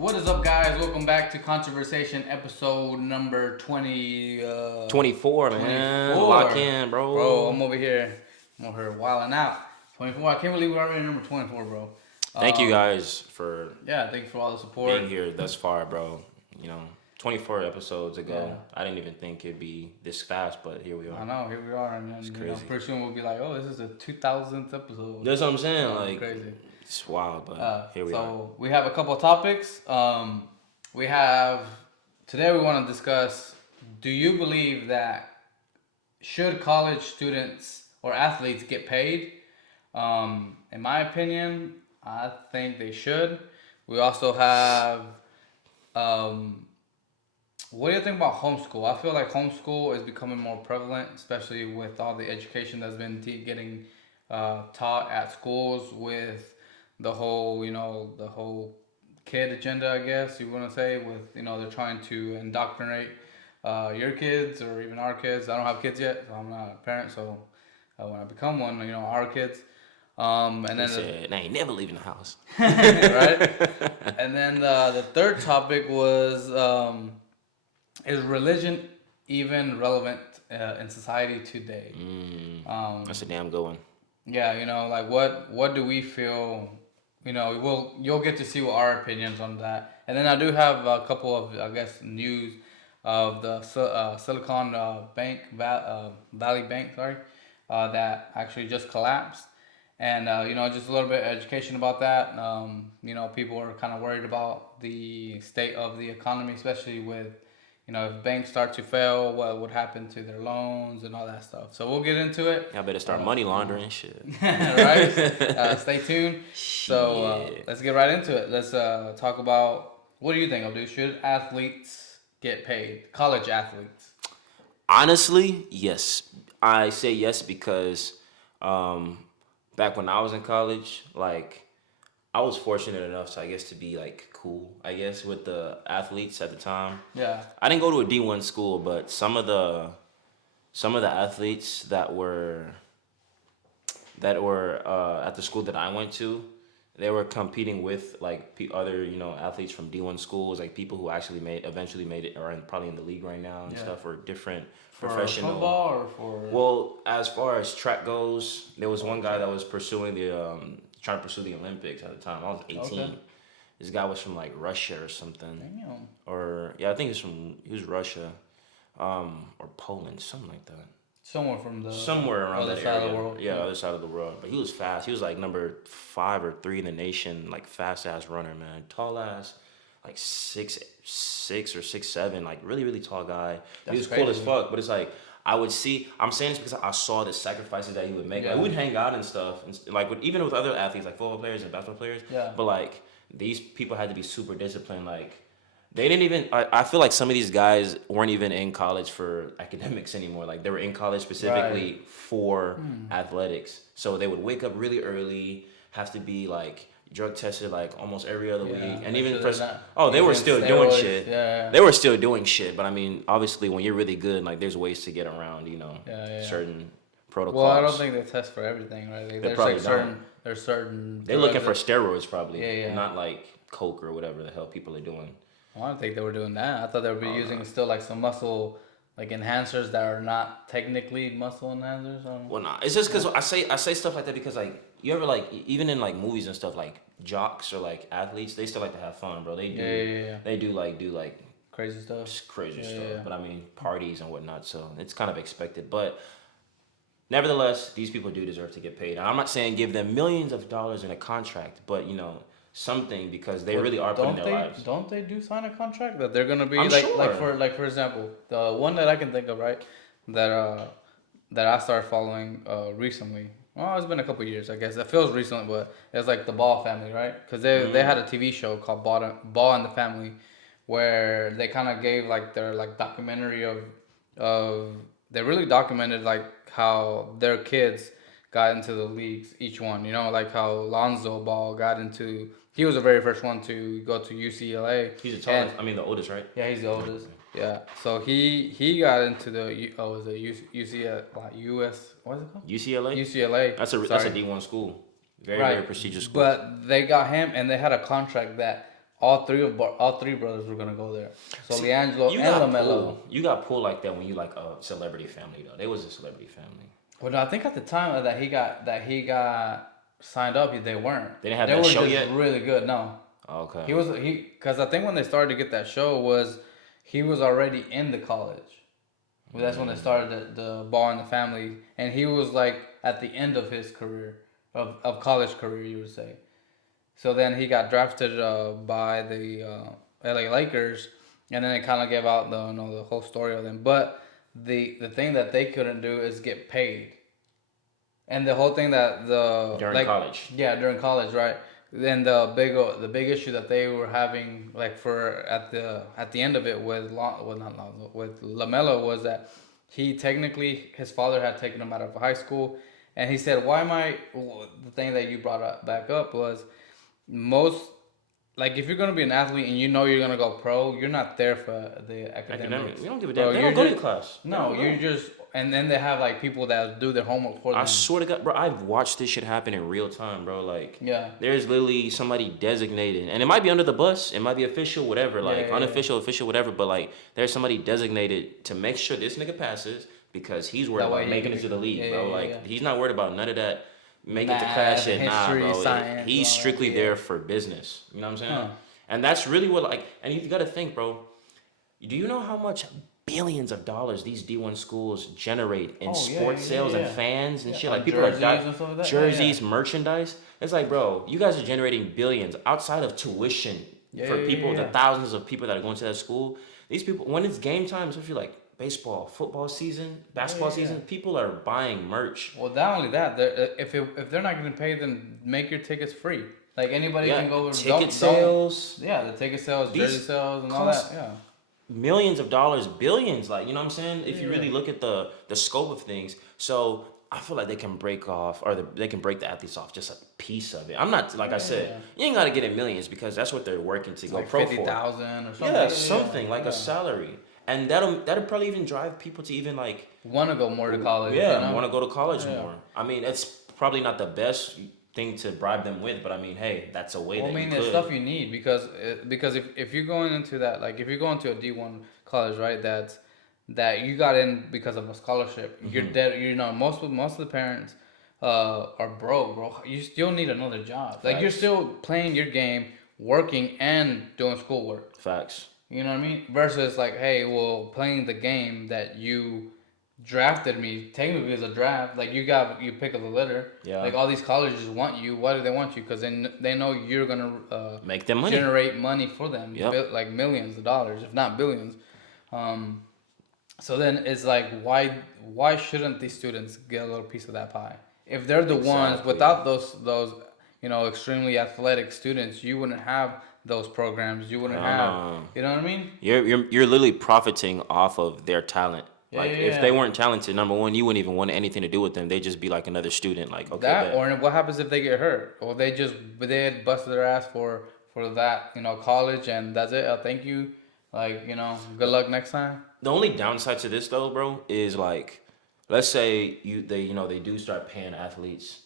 What is up, guys? Welcome back to Conversation episode number 24, man. Lock in, Bro, bro. I'm over here. Wilding out. 24. I can't believe we're already number 24, bro. Thank you guys for Yeah, thank you for all the support. being here thus far, bro. 24 episodes ago, Yeah. I didn't even think it'd be this fast, but here we I are. know, here we are, and then crazy. pretty soon we'll be like, oh, this is the 2000th episode. That's what I'm saying. Like, crazy. it's wild, but here we are. So we have a couple of topics. We have today. We want to discuss: do you believe that should college students or athletes get paid? In my opinion, I think they should. We also have. What do you think about homeschool? I feel like homeschool is becoming more prevalent, especially with all the education that's been getting taught at schools with the whole, the whole kid agenda, I guess you want to say, with, they're trying to indoctrinate your kids or even our kids. I don't have kids yet, so I'm not a parent, so when I become one, our kids. And then I ain't never leaving the house. right? And then the third topic was, is religion even relevant in society today? That's a damn good one. Yeah, like what do we feel? You'll get to see what our opinions on that. And then I do have a couple of, I guess, news of the Silicon Valley Bank, that actually just collapsed. And just a little bit of education about that. People are kind of worried about the state of the economy, especially with if banks start to fail, what would happen to their loans and all that stuff. So we'll get into it. Y'all better start money laundering shit. Right? Stay tuned. So let's get right into it. Let's talk about, what do you think, Abdul? Should athletes get paid? College athletes? Honestly, yes. I say yes because back when I was in college, like, I was fortunate enough to, I guess, to be like cool, I guess, with the athletes at the time. Yeah. I didn't go to a D1 school, but some of the athletes that were at the school that I went to, they were competing with like other athletes from D1 schools, like people who actually eventually made it, or probably in the league right now and stuff, or different professional. For football or for? Well, as far as track goes, there was one guy that was pursuing trying to pursue the Olympics at the time. I was 18. Okay. This guy was from like Russia or something. Damn. Or I think he was Russia, or Poland, something like that. Somewhere around other that side area. of the world. Yeah, other side of the world. But he was fast. He was like number 5 or 3 in the nation, like fast ass runner, man. Tall ass, like 6'6" or 6'7", like really, really tall guy. He was cool as fuck. But it's like, I'm saying this because I saw the sacrifices that he would make. Yeah. Like, we'd hang out and stuff, and like even with other athletes, like football players and basketball players. Yeah. But like, these people had to be super disciplined. Like, they didn't even. I feel like some of these guys weren't even in college for academics anymore. Like, they were in college specifically for athletics. So they would wake up really early, have to be like drug tested like almost every other week, and even they were still doing shit. Yeah. They were still doing shit, but I mean, obviously, when you're really good, like, there's ways to get around, certain protocols. Well, I don't think they test for everything, right? They probably don't. There's certain. They're looking for steroids, probably. Yeah. Not like coke or whatever the hell people are doing. Well, I don't think they were doing that. I thought they would be using still like some muscle, like enhancers that are not technically muscle enhancers. Well, nah. It's just because I say stuff like that because, like, you ever, like, even in like movies and stuff, like jocks or like athletes, they still like to have fun, bro. They do. They do like crazy stuff. Crazy stuff. Yeah. But I mean, parties and whatnot. So it's kind of expected. But nevertheless, these people do deserve to get paid. And I'm not saying give them millions of dollars in a contract, but something, because they really are putting their lives. Don't they sign a contract that they're gonna be sure. for example, the one that I can think of, right, that I started following recently. Well, it's been a couple years, I guess. It feels recent, but it's like the Ball family, right? Because they had a TV show called Ball and the Family, where they kind of gave like their like documentary of they really documented like how their kids got into the leagues, each one. Like how Lonzo Ball got into. He was the very first one to go to UCLA. He's the tallest. The oldest, right? Yeah, he's the oldest. Yeah, so he got into the UCLA, US, what is it called? UCLA. UCLA. That's a D1 school. Very prestigious school. But they got him, and they had a contract that all three brothers were gonna go there. So See, Leangelo you and got Lamelo. pulled. You got pulled like that when you like a celebrity family though. They was a celebrity family. Well, no, I think at the time that he got signed up, they weren't. They didn't have They that were show just yet. really good. No, Okay. he because I think when they started to get that show was he was already in the college. Well, that's when they started the Ball in the Family, and he was like at the end of his career of college career, you would say. So then he got drafted by the LA Lakers, and then it kind of gave out the whole story of them. But the thing that they couldn't do is get paid, and the whole thing that the During like college. yeah during college, right? Then the big issue that they were having like for at the end of it with not Lonzo, with Lamelo was that he technically his father had taken him out of high school, and he said, "Why am I?" The thing that you brought up back up was most like if you're gonna be an athlete and you know you're gonna go pro, you're not there for the Academic. academics, We don't give a damn. bro. They You're don't go to just class. They no, don't you're go. just and then they have like people that do their homework for I them. swear to God, bro, I've watched this shit happen in real time, bro. Like, Yeah, there's literally somebody designated, and it might be under the bus, it might be official, whatever, yeah, like yeah, yeah. unofficial, official, whatever. But like, there's somebody designated to make sure this nigga passes because he's worried That about way he making can it be to the league, yeah, bro. yeah, Like, yeah. he's not worried about none of that make it to class Math, shit. Nah, history, bro. science, and He's all that strictly shit. Yeah. there for business. You know what I'm saying? Huh. And that's really what like, and you gotta think, bro. Do you know how much billions of dollars these D1 schools generate in Oh yeah, sports yeah, yeah, sales and yeah. fans and Yeah, shit? Like on people are jerseys and stuff like that. Yeah, yeah. jerseys, merchandise. It's like, bro, you guys are generating billions outside of tuition Yeah, for yeah, yeah, people, the yeah. thousands of people that are going to that school. These people, when it's game time, especially like baseball, football season, Yeah, basketball yeah, yeah. season, people are buying merch. Well, not only that, if they're not getting paid, then make your tickets free. Like anybody Yeah, can go. ticket Don't. sales. Yeah, the ticket sales, jersey These sales, and all that. cost Yeah. millions of dollars, billions, like you know what I'm saying? If Yeah, you yeah. really look at the scope of things. So I feel like they can break off or they can break the athletes off just a piece of it. I'm not like I Yeah, said, yeah. you ain't gotta get in millions because that's what they're working to go Like pro for. 50,000 or something. Yeah, Yeah, something yeah, like a yeah. salary. And that'll probably even drive people to even like Want to go more to college? You yeah, know. want to go to college Yeah. more. I mean, it's probably not the best thing to bribe them with, but I mean, hey, that's a way Well, I that mean, you it's could. stuff you need because if you're going into that like if you're going to a D1 college, right? That you got in because of a scholarship. You're Mm-hmm. dead. You know, most of the parents are broke, bro. You still need another job. Like you're Facts. still playing your game, working and doing schoolwork. Facts. You know what I mean? Versus like, hey, well, playing the game that you drafted me technically as a draft. Like you pick of the litter. Yeah. Like all these colleges want you. Why do they want you? Because they know you're gonna Make them money. generate money for them, Yep. like millions of dollars, if not billions. Um, so then it's like, why shouldn't these students get a little piece of that pie? If they're the ones Exactly. without those extremely athletic students, you wouldn't have those programs. You wouldn't I don't have, know. you know what I mean? You're literally profiting off of their talent. Yeah, Like yeah, if they yeah. weren't talented, number one, you wouldn't even want anything to do with them. They'd just be like another student. Like okay, That bet. or what happens if they get hurt or they had busted their ass for that college and that's it. Thank you, like good luck next time. The only downside to this though, bro, is like, let's say they do start paying athletes,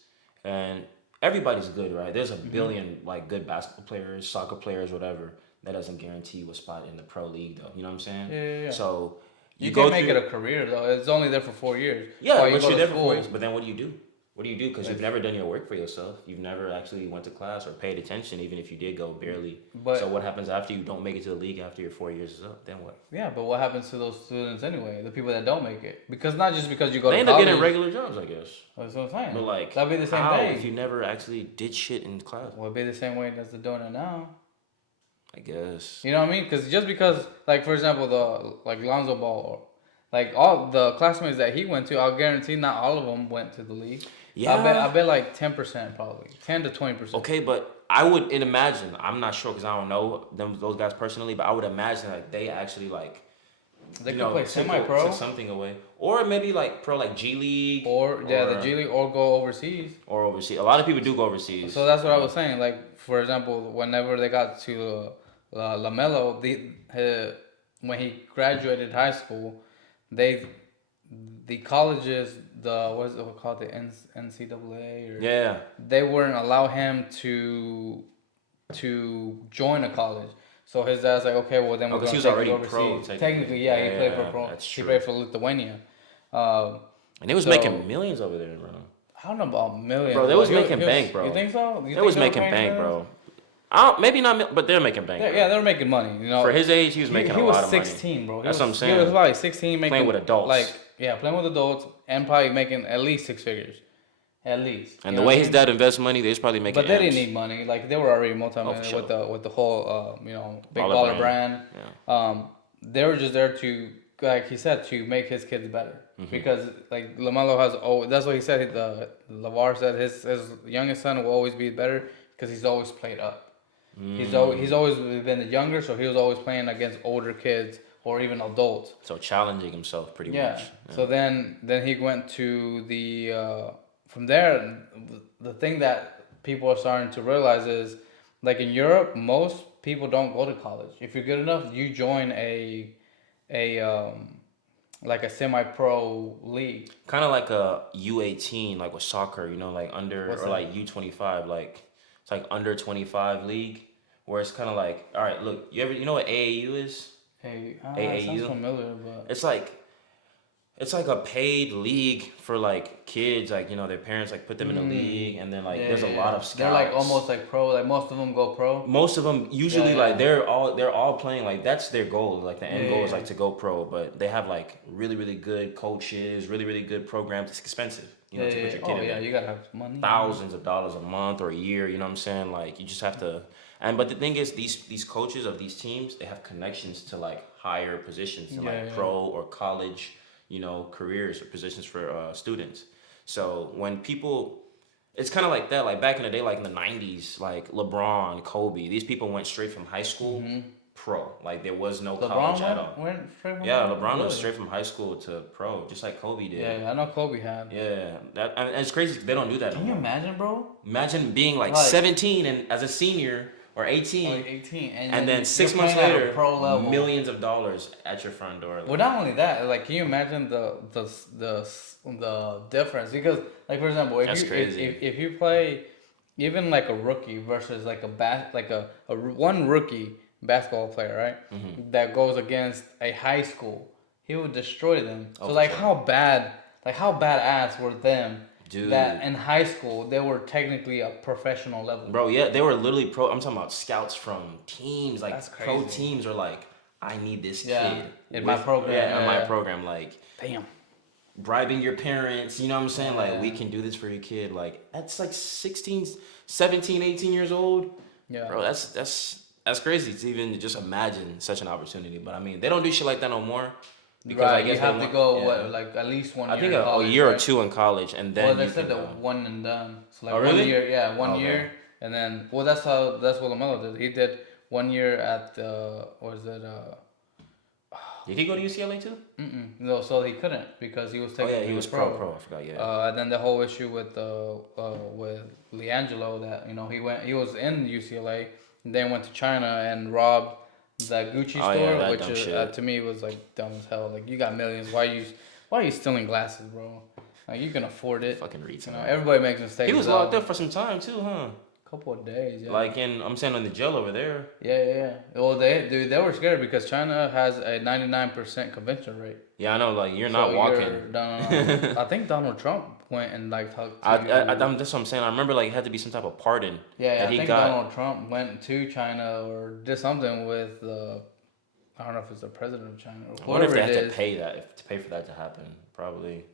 and everybody's good, right? There's a billion like good basketball players, soccer players, whatever. That doesn't guarantee you a spot in the pro league, though. You know what I'm saying? Yeah, yeah, yeah. So You go can make through. it a career though. It's only there for 4 years. Yeah, While you but go you're to there for 4 school. years. But then what do you do? What do you do? Because you've never done your work for yourself. You've never actually went to class or paid attention, even if you did go barely. But So what happens after you don't make it to the league after your 4 years is up? Then what? yeah, but what happens to those students anyway? The people that don't make it, because not just because you go They to end up college. getting regular jobs, I guess. That's what I'm saying. But like, That'd be the same how thing. if you never actually did shit in class? Well, it'd be the same way as they're doing it now. I guess. You know what I mean? Because just because, like for example, Lonzo Ball, like all the classmates that he went to, I'll guarantee not all of them went to the league. Yeah. I bet like 10% probably, 10 to 20%. Okay, but I would imagine. I'm not sure because I don't know those guys personally, but I would imagine like they actually like They could play semi-pro took something away, or maybe like pro like G League the G League or go overseas. or overseas. A lot of people do go overseas. So that's what I was saying. Like for example, whenever they got to Lamelo, when he graduated high school, the colleges, what is it called, the NCAA or Yeah. they wouldn't allow him to to join a college. So his dad's like, okay, well then Oh, we're because he gonna was take you already pro, overseas. technically. Technically, yeah, Yeah, he yeah, played for yeah. pro. That's He true. played for Lithuania. And they was making So millions over there, bro. I don't know about millions, Bro, they but was making he was. bank, You bro. think so? You They think was they were making paying bank, millions? bro. I don't, maybe not, but they're making bank, Yeah, bro. they were making money. You For know, his age, he was making he a was lot of money. 16, bro. That's what I'm He was saying. about like 16, making Playing with adults. like yeah, playing with adults and probably making at least six figures, at least. And You the know what way I his mean? dad invests money, they was probably making But they didn't M's. need money. Like they were already Oh, for multi-millionaire sure. with the whole big Baller baller brand. brand. Yeah. They were just there to, like he said, to make his kids better Mm-hmm. because like Lamelo has, oh, that's what he said. The Lavar said his youngest son will always be better because he's always played up. He's always been the younger, so he was always playing against older kids or even adults. So challenging himself pretty Yeah. much. Yeah. So then he went to the from there. The thing that people are starting to realize is, like in Europe, most people don't go to college. If you're good enough, you join a like a semi-pro league. Kind of like a U18, like with soccer, you know, like under What's or that? like U25, like it's like under 25 league, where it's kind of like, all right, look, you know what AAU is? Hey, AAU? sounds familiar, but It's like a paid league for like kids, like you know their parents like put them in a league, and then like yeah, there's a lot of scouts. They're like almost like pro. Like most of them go pro. Most of them usually Yeah, like yeah. they're all playing like that's their goal. Like the end Yeah, goal is yeah. like to go pro, but they have like really good coaches, really good programs. It's expensive, you know, to put your kid Oh in yeah, there. you gotta have money. Thousands of dollars a month or a year. You know what I'm saying? Like you just have to. And but the thing is, these coaches of these teams, they have connections to like higher positions in like Yeah. pro or college, you know, careers or positions for students. So when people, it's kind of like that. Like back in the day, like in the '90s, like LeBron, Kobe, these people went straight from high school pro. Like there was no college at all. Went straight from Yeah, pro? LeBron went Really? straight from high school to pro, just like Kobe did. Yeah, I know Kobe had. Yeah, that and it's crazy. They don't do that Can no you more. imagine, bro? Imagine being like Like- 17 and as a senior or 18, Like 18, and then 6 you're months playing at a later, pro level. millions of dollars at your front door. Like, Well, not only that, like, can you imagine the difference? Because, like, for example, That's crazy. If you play even like a rookie versus like one rookie basketball player, right? Mm-hmm. That goes against a high school, he would destroy them. Oh, So for like sure. how badass were them? Dude. That in high school they were technically a professional level. Bro, yeah, they were literally pro. I'm talking about scouts from teams, like That's pro crazy. teams are like, I need this Yeah, kid in my program, Yeah, in my yeah. program, like Damn. bribing your parents. You know what I'm saying? Like Yeah. we can do this for your kid. Like that's like 16, 17, 18 years old. Yeah. Bro, that's crazy to even just imagine such an opportunity. But I mean, they don't do shit like that no more. Because Right, I guess you have they to want- go yeah. what, like at least 1 I year. think in a college, year or right? two in college, and then Well, they you said can the go. one and done. So like Oh, really? 1 year, yeah, one Okay. year, and then that's what Lamelo did. He did 1 year at what is it? Did he go to UCLA too? No, so he couldn't because he was Oh taking. yeah, he was pro. I forgot. Yeah. And then the whole issue with Leangelo that he was in UCLA and then went to China and robbed the Gucci Oh, store, yeah, that which dumb is, shit. to me was like dumb as hell. Like you got millions, why are you stealing glasses, bro? Like you can afford it. Fucking retard. You know, everybody makes mistakes. He was locked up for some time too, huh? Couple of days, yeah. Like I'm saying on the jail over there. Yeah. Well, they were scared because China has a 99% convention rate. Yeah, I know. Like you're So not walking. I think Donald Trump went and like talked to. That's what I'm saying. I remember like it had to be some type of pardon. Yeah, that I he think got. Donald Trump went to China or did something with I don't know if it's the president of China or I wonder if whoever they it had is. to pay that to pay for that to happen. Probably.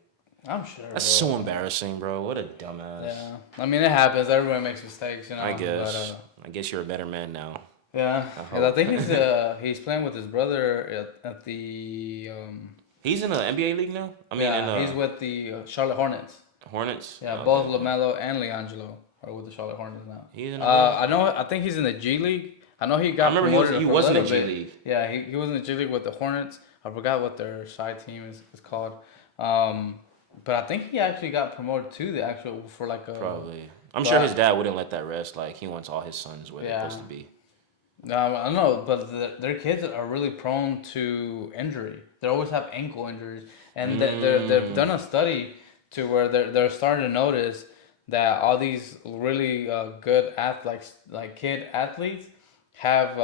I'm sure. That's bro. so embarrassing, bro. What a dumbass. Yeah, I mean it happens. Everyone makes mistakes, you know. I guess. But, I guess you're a better man now. yeah, I 'cause I hope. think he's playing with his brother at the. He's in the NBA league now. I mean, Yeah, in he's with the Charlotte Hornets. Hornets. Yeah, Okay. both Lamelo and Leangelo are with the Charlotte Hornets now. He's in the I think he's in the G League. I know he got. I remember promoted he for was a in the little G bit. League. Yeah, he was in the G League with the Hornets. I forgot what their side team is called. But I think he actually got promoted to the actual for like a. Probably. I'm sure his dad wouldn't let that rest. Like he wants all his sons where they're Yeah. supposed to be. I don't know, but their kids are really prone to injury. They always have ankle injuries, and they've done a study to where they're starting to notice that all these really good athletes, like kid athletes, have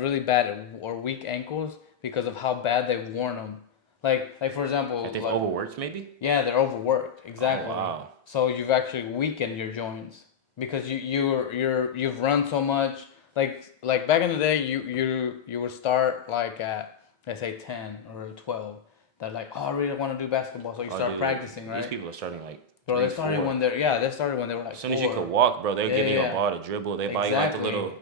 really bad or weak ankles because of how bad they've worn them. Like for Like example, they've like overworked maybe. yeah, they're overworked. Oh Exactly. wow. So you've actually weakened your joints because you've run so much. Like back in the day, you would start like at, let's say, 10 or 12. That like, oh, I really want to do basketball, so you Oh start dude, practicing, these right? people are starting like Bro, three, they started four. when they were like As soon as you could 4. walk, bro, they're Yeah, giving yeah, you a yeah. ball to dribble. They buy you like the Exactly. little,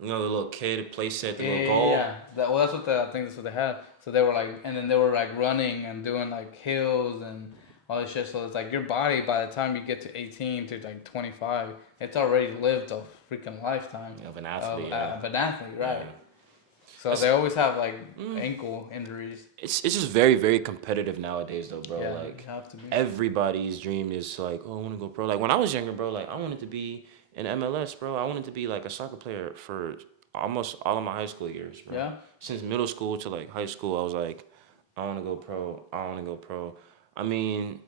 the little kid play set, the Yeah, little yeah, yeah, goal. yeah. Well, that's what I think that's what they had. So they were like, and then they were like running and doing like hills and all this shit. So it's like your body, by the time you get to 18 to like 25, it's already lived a freaking lifetime Of an athlete, of an athlete, yeah. right? So That's, they always have like mm, ankle injuries. it's just very very competitive nowadays though, bro. Yeah, Like you have to be. everybody's dream is like, oh, I want to go pro. Like when I was younger, bro, like I wanted to be in MLS, bro. I wanted to be like a soccer player for almost all of my high school years, bro. Yeah. Since middle school to like high school, I was like, I want to go pro. I want to go pro. I mean,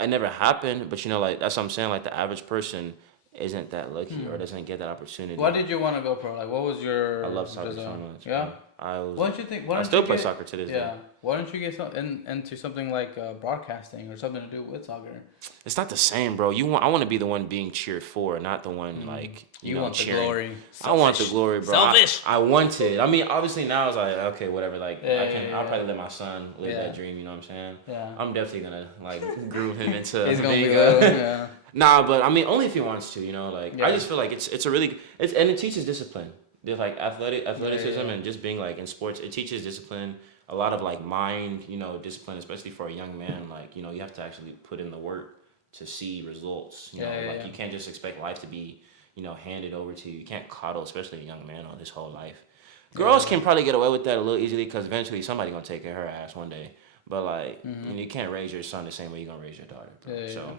it never happened, but you know, like that's what I'm saying. Like the average person isn't that lucky or Hmm. doesn't get that opportunity. Why did you want to go pro? Like, what was I your love soccer so desire? much, Yeah. bro. I was. Why don't you think? Why I don't still you play get? soccer to this day. Yeah. Why don't you get into something like broadcasting or something to do with soccer? It's not the same, bro. I want to be the one being cheered for, not the one like You want the cheering. glory. I want the glory, bro. Selfish. I want it. I mean, obviously now it's like okay, whatever. Like Yeah. I'll probably let my son live Yeah. that dream. You know what I'm saying? Yeah. I'm definitely gonna like groove him into He's gonna be being little. a. Yeah. Nah, but I mean, only if he wants to. You know, like Yeah. I just feel like it's a really and it teaches discipline. There's like athleticism Yeah. and just being like in sports, it teaches discipline. A lot of like mind, discipline, especially for a young man. Like you have to actually put in the work to see results. Yeah. You can't just expect life to be handed over to you. You can't coddle, especially a young man, on his whole life. Girls can probably get away with that a little easily because eventually somebody gonna take care of her ass one day. But like, you can't raise your son the same way you're gonna raise your daughter. Bro. Yeah. So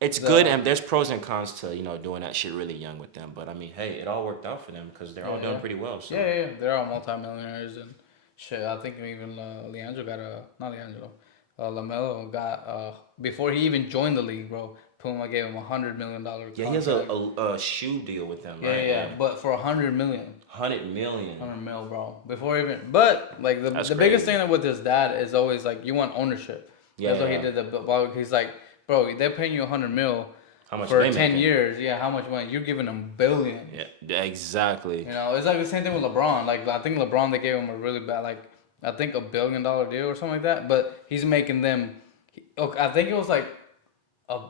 it's good, and there's pros and cons to doing that shit really young with them. But I mean, hey, it all worked out for them because they're all doing pretty well. So Yeah. They're all multimillionaires and shit. I think even Leandro got not Leandro, Lamelo got before he even joined the league, bro. Puma gave him $100 million. yeah, he has a shoe deal with them, right? Yeah. But for 100 million. 100 million. 100 mil, bro. Before even, but like the That's biggest crazy. thing with his dad is always like you want ownership. That's why he did the ball. He's like, bro, they're paying you 100 mil How much for they 10 making? years. Yeah, how much money? You're giving them billions. Yeah, exactly. You know, it's like the same thing with LeBron. Like I think LeBron, they gave him a really bad, like I think $1 billion deal or something like that. But he's making them. Okay, I think it was like a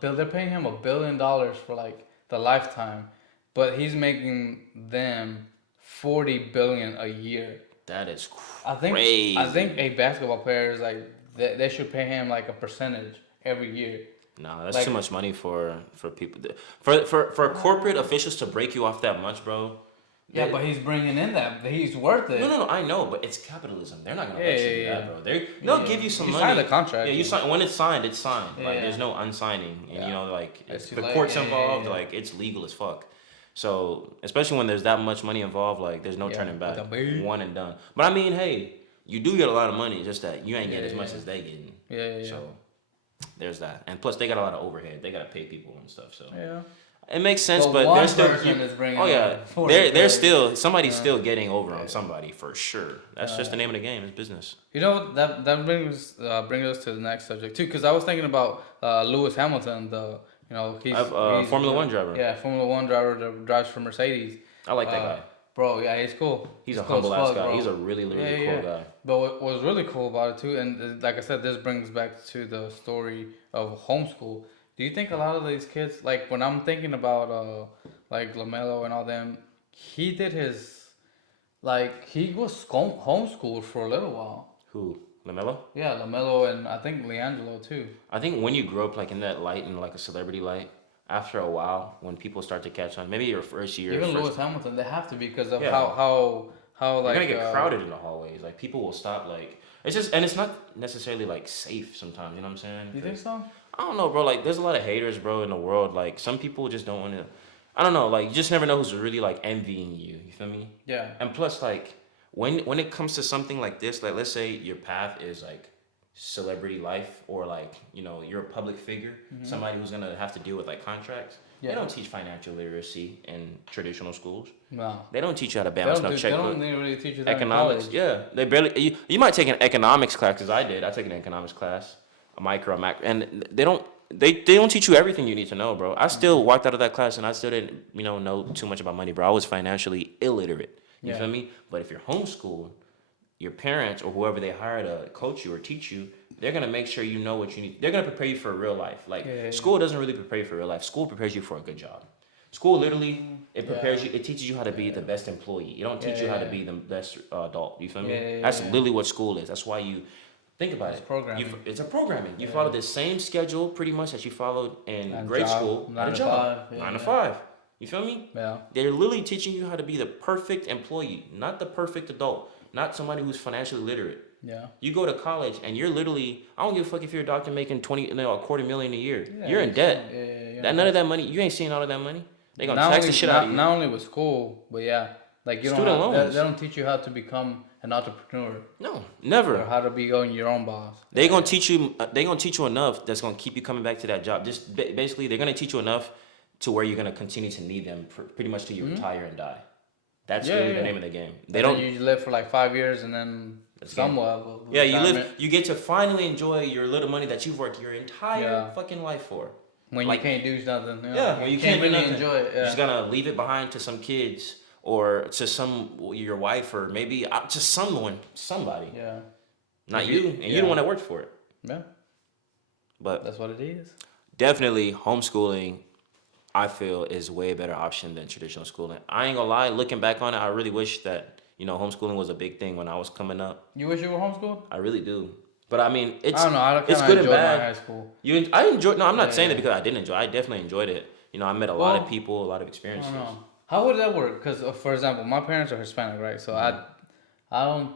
bill. They're paying him $1 billion for like the lifetime, but he's making them 40 billion a year. That is I crazy. think a basketball player is like they should pay him like a percentage every year. No, that's Like- too much money for people. For corporate officials to break you off that much, bro. Yeah, but he's bringing in that. He's worth it. No, I know, but it's capitalism. They're not gonna let you do that, bro. They'll give you some You money. sign the contract. Yeah, you sign when it's signed. It's signed. Like Yeah. there's no unsigning, and like It's too the late. courts Yeah, involved. yeah. Like it's legal as fuck. So especially when there's that much money involved, like there's no Yeah, turning back. with a big- One and done. But I mean, hey, you do get a lot of money. Just that you ain't get as much as they getting. Yeah. So there's that, and plus they got a lot of overhead. They gotta pay people and stuff. So Yeah. it makes sense, But but one they're still. person is bringing Oh yeah, in 40 they're billion. still somebody's still getting over on somebody for sure. That's just the name of the game. It's business. You know that brings us to the next subject too, because I was thinking about Lewis Hamilton, he's Formula One driver. Yeah, Formula One driver that drives for Mercedes. I like that guy. Bro, yeah, he's cool. He's a cool humble as ass fuck, guy. bro. He's a really cool guy. But what was really cool about it too, and like I said, this brings back to the story of homeschool. Do you think a lot of these kids, like when I'm thinking about like Lamelo and all them, he did he was homeschooled for a little while. Who? LaMelo? Yeah, Lamelo and I think Leangelo too. I think when you grow up like in that light and like a celebrity light, after a while, when people start to catch on, maybe your first year. Even Lewis Hamilton, they have to because of Yeah. how You're like gonna get crowded in the hallways. Like people will stop. Like it's just, and it's not necessarily like safe sometimes. You know what I'm saying? You think so? I don't know, bro. Like there's a lot of haters, bro, in the world. Like some people just don't want to. I don't know. Like you just never know who's really like envying you. You feel me? Yeah. And plus, like when it comes to something like this, like let's say your path is like celebrity life, or like, you know, you're a public figure, somebody who's gonna have to deal with like contracts. They don't teach financial literacy in traditional schools. No. They don't teach you how to They balance don't, no they checkbook. don't really teach you that in Economics, college. yeah, they barely. You might take an economics class, because I did. I took an economics class, a macro, and they don't. They don't teach you everything you need to know, bro. I still walked out of that class and I still didn't, know too much about money, bro. I was financially illiterate. You Yeah. feel me? But if you're homeschooled, your parents or whoever they hire to coach you or teach you, they're gonna make sure you know what you need. They're gonna prepare you for real life. Like, school doesn't really prepare you for real life. School prepares you for a good job. School literally, it prepares you. It teaches you how to be the best employee. It don't teach you how to be the best adult. You feel me? That's literally what school is. That's why you think about it. Programming. It's a programming. You follow the same schedule pretty much that you followed in And grade job, school 9 at a to job. 5. 9 to 5. You feel me? Yeah. They're literally teaching you how to be the perfect employee, not the perfect adult, not somebody who's financially literate. Yeah. You go to college and you're literally, I don't give a fuck if you're a doctor making $250,000 a year. You're in debt. None of that money, you ain't seeing all of that money. They gonna tax the shit out of you. Not only with school, but like you Student loans. They don't teach you how to become an entrepreneur. No, never. Or how to be your own boss. They gonna teach you. They gonna teach you enough that's gonna keep you coming back to that job. Just basically, they're gonna teach you enough to where you're gonna continue to need them pretty much till you retire and die. That's really the name of the game. They don't. You live for like 5 years and then somewhat. Yeah, you live. You get to finally enjoy your little money that you've worked your entire fucking life for. When you can't do nothing. When you can't really do nothing. enjoy it. You're just gonna leave it behind to some kids or to your wife or maybe to somebody. Yeah. Not you, and you're the one that worked for it. Yeah. But that's what it is. Definitely homeschooling, I feel, is way better option than traditional schooling. I ain't gonna lie, looking back on it, I really wish that, homeschooling was a big thing when I was coming up. You wish you were homeschooled? I really do. But I mean, I don't know. It's good and bad. My high school. I enjoyed. No, I'm not saying that because I didn't enjoy. I definitely enjoyed it. I met a lot of people, a lot of experiences. I don't know. How would that work? Because, for example, my parents are Hispanic, right? So I don't.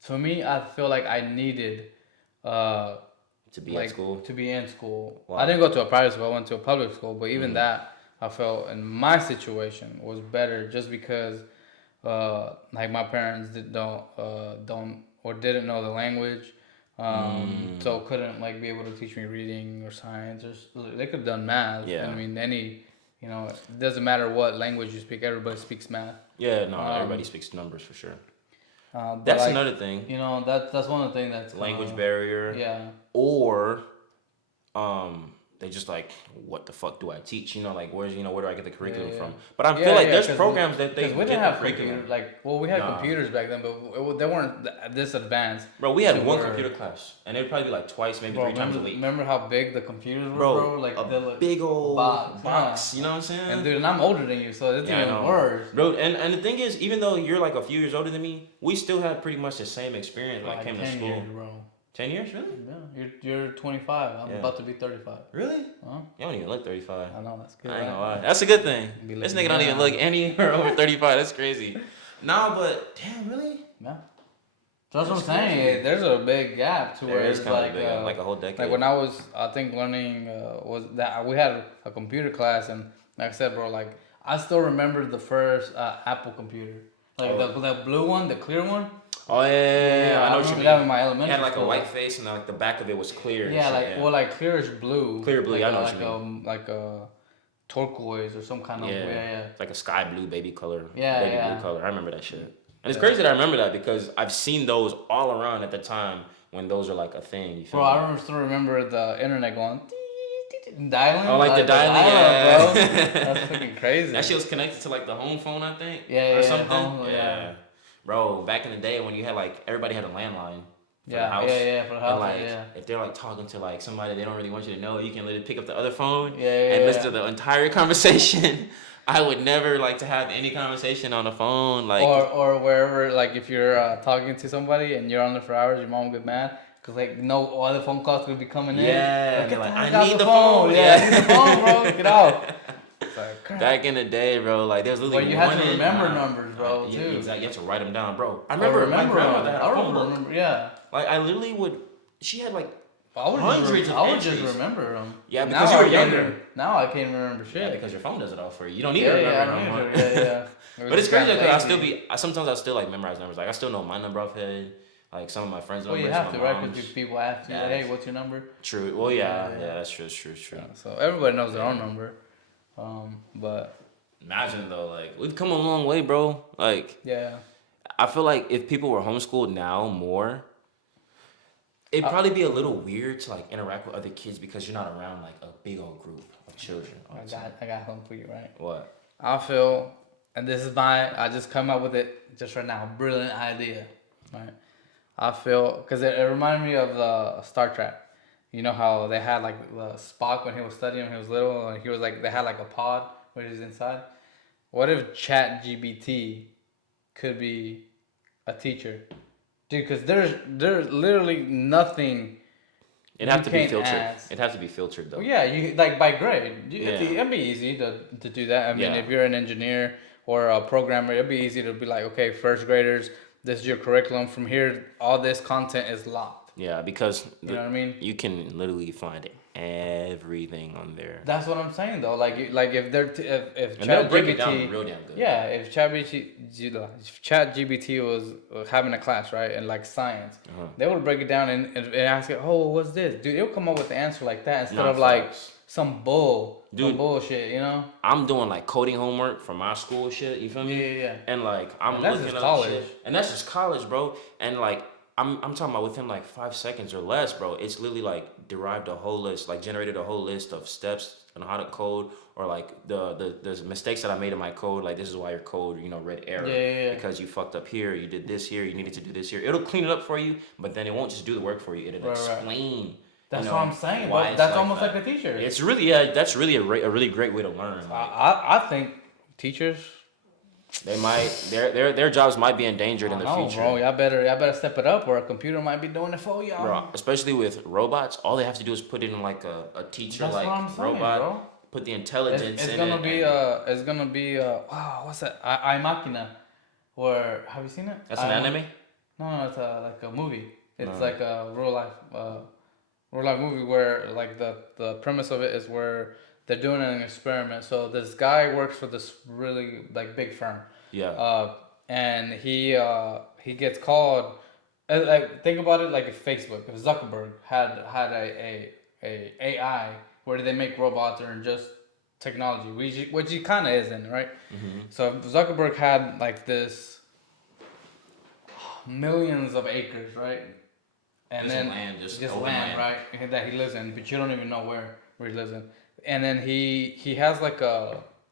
For me, I feel like I needed to be at school. To be in school. Wow. I didn't go to a private school. I went to a public school. But even that, I felt in my situation was better just because, like my parents don't or didn't know the language. So couldn't like be able to teach me reading or science or they could have done math. Yeah. I mean it doesn't matter what language you speak. Everybody speaks math. Yeah, no, everybody speaks numbers for sure. That's another thing. That's one of the things that's language barrier. Yeah. Or, they just like, what the fuck do I teach? Where do I get the curriculum from? But I feel like there's programs that they we didn't have computers. We had computers back then, but they weren't this advanced. Bro, we had one computer class, and it'd probably be like twice, maybe 3 times a week. Remember how big the computers were, bro? Like a big old box. You know what I'm saying? And dude, and I'm older than you, so it's even worse. Bro, and the thing is, even though you're like a few years older than me, we still had pretty much the same experience when I came to school. 10 years, bro. 10 years, really? Yeah, you're 25. I'm about to be 35. Really? Huh? You don't even look 35. I know, that's good. I ain't gonna lie. That's a good thing. This nigga don't even look anywhere over 35. That's crazy. Nah, but damn, really? Yeah. That's what I'm saying. There's a big gap to where it's like like a whole decade. Like when I was, I think learning was that we had a computer class, and like I said, bro, like I still remember the first Apple computer, like the blue one, the clear one. Oh yeah. I know what you mean. That in my elementary. It had like a white face, and like the back of it was clear. Yeah, like clearish blue. Clear blue. Like I know what you mean. Like a turquoise or some kind of It's like a sky blue baby color. Yeah, baby blue color. I remember that shit. And it's crazy that I remember that because I've seen those all around at the time when those are like a thing. You feel me? I still remember the internet going dialing. Oh, like the dialing, yeah. Bro. That's fucking crazy. That shit was connected to like the home phone, I think. Yeah, or something. Home, yeah. Bro, back in the day when you had like everybody had a landline. For the house. For the house. And if they're like talking to like somebody they don't really want you to know, you can literally pick up the other phone and listen to the entire conversation. I would never like to have any conversation on the phone, like or wherever. Like if you're talking to somebody and you're on there for hours, your mom will get mad because like no other phone calls could be coming in. Yeah, like I need the phone. Yeah, I need the phone, bro. Get out. Back in the day, bro, like there's literally you had to remember numbers, bro, too. Exactly, you have to write them down, bro. I remember my grandmother had a phone book. Yeah. Like I literally would. She had like I would just remember them. Yeah, because you were younger. Now I can't remember shit. Yeah, because your phone does it all for you. You don't need to remember no more. Yeah. But it's crazy because sometimes I still like memorize numbers. Like I still know my number off head. Like some of my friends' Well, you numbers, have my to, right? Because mom's. people ask you, Yeah, hey, what's your number? true. Well, Yeah, yeah, that's true. That's true. That's true. yeah. So everybody knows their Yeah. own number. But Imagine though, like we've come a long way, bro. Like yeah, I feel like if people were homeschooled now more, it'd probably be a little weird to like interact with other kids because you're not around like a big old group of children all the time. I got something for you, right? What? I feel, and this is I just come up with it just right now. Brilliant idea, right? I feel because it reminded me of the Star Trek. You know how they had like the Spock when he was studying when he was little, and he was like they had like a pod where he's inside. What if Chat GBT could be a teacher, dude? Because there's literally nothing It'd you have to be can't filtered. ask. It'd have to be filtered though. Well, yeah, you like by grade. Yeah. It'd be easy to do that. I mean, Yeah. if you're an engineer or a programmer, it'd be easy to be like, okay, first graders, this is your curriculum. From here, all this content is locked. Yeah, because You know what I mean? you can literally find everything on there. That's what I'm saying though. Like if they're if And they'll Chat break it down GBT, real damn good. yeah, if Chat GBT was having a class right and like science, they would break it down and ask it, oh, what's this, dude? It'll come up with the answer like that instead Nah, of like facts. some bullshit, you know? I'm doing like coding homework for my school shit. You feel me? Yeah. And like I'm And that's looking just up college. shit, and that's just college, bro. And like I'm talking about within like 5 seconds or less, bro. It's literally like derived a whole list, like generated a whole list of steps on how to code, or like the mistakes that I made in my code. Like this is why your code, read error Yeah. because you fucked up here, you did this here, you needed to do this here. It'll clean it up for you, but then it won't just do the work for you. It'll Right. explain. That's what I'm saying, why but it's that's like almost that. like a teacher. It's really that's really a really great way to learn. Like, I think teachers. their jobs might be endangered in the future. Bro, y'all better step it up, or a computer might be doing it for y'all. Bro, especially with robots, all they have to do is put in like a teacher That's like what I'm saying, robot, bro. put the intelligence It's in gonna it. be it's gonna be wow, what's that? I Machina, where have you seen it? That's an anime? No, it's like a movie. It's like a real life movie where like the premise of it is where they're doing an experiment. So this guy works for this really like big firm. Yeah. And he gets called. Like think about it like if Facebook, if Zuckerberg had a AI where they make robots or just technology, which he kind of isn't, right? Mm-hmm. So if Zuckerberg had like this millions of acres, right? And Just then land, just just open land, land. right? That he lives in, but you don't even know where he lives in. And then he has like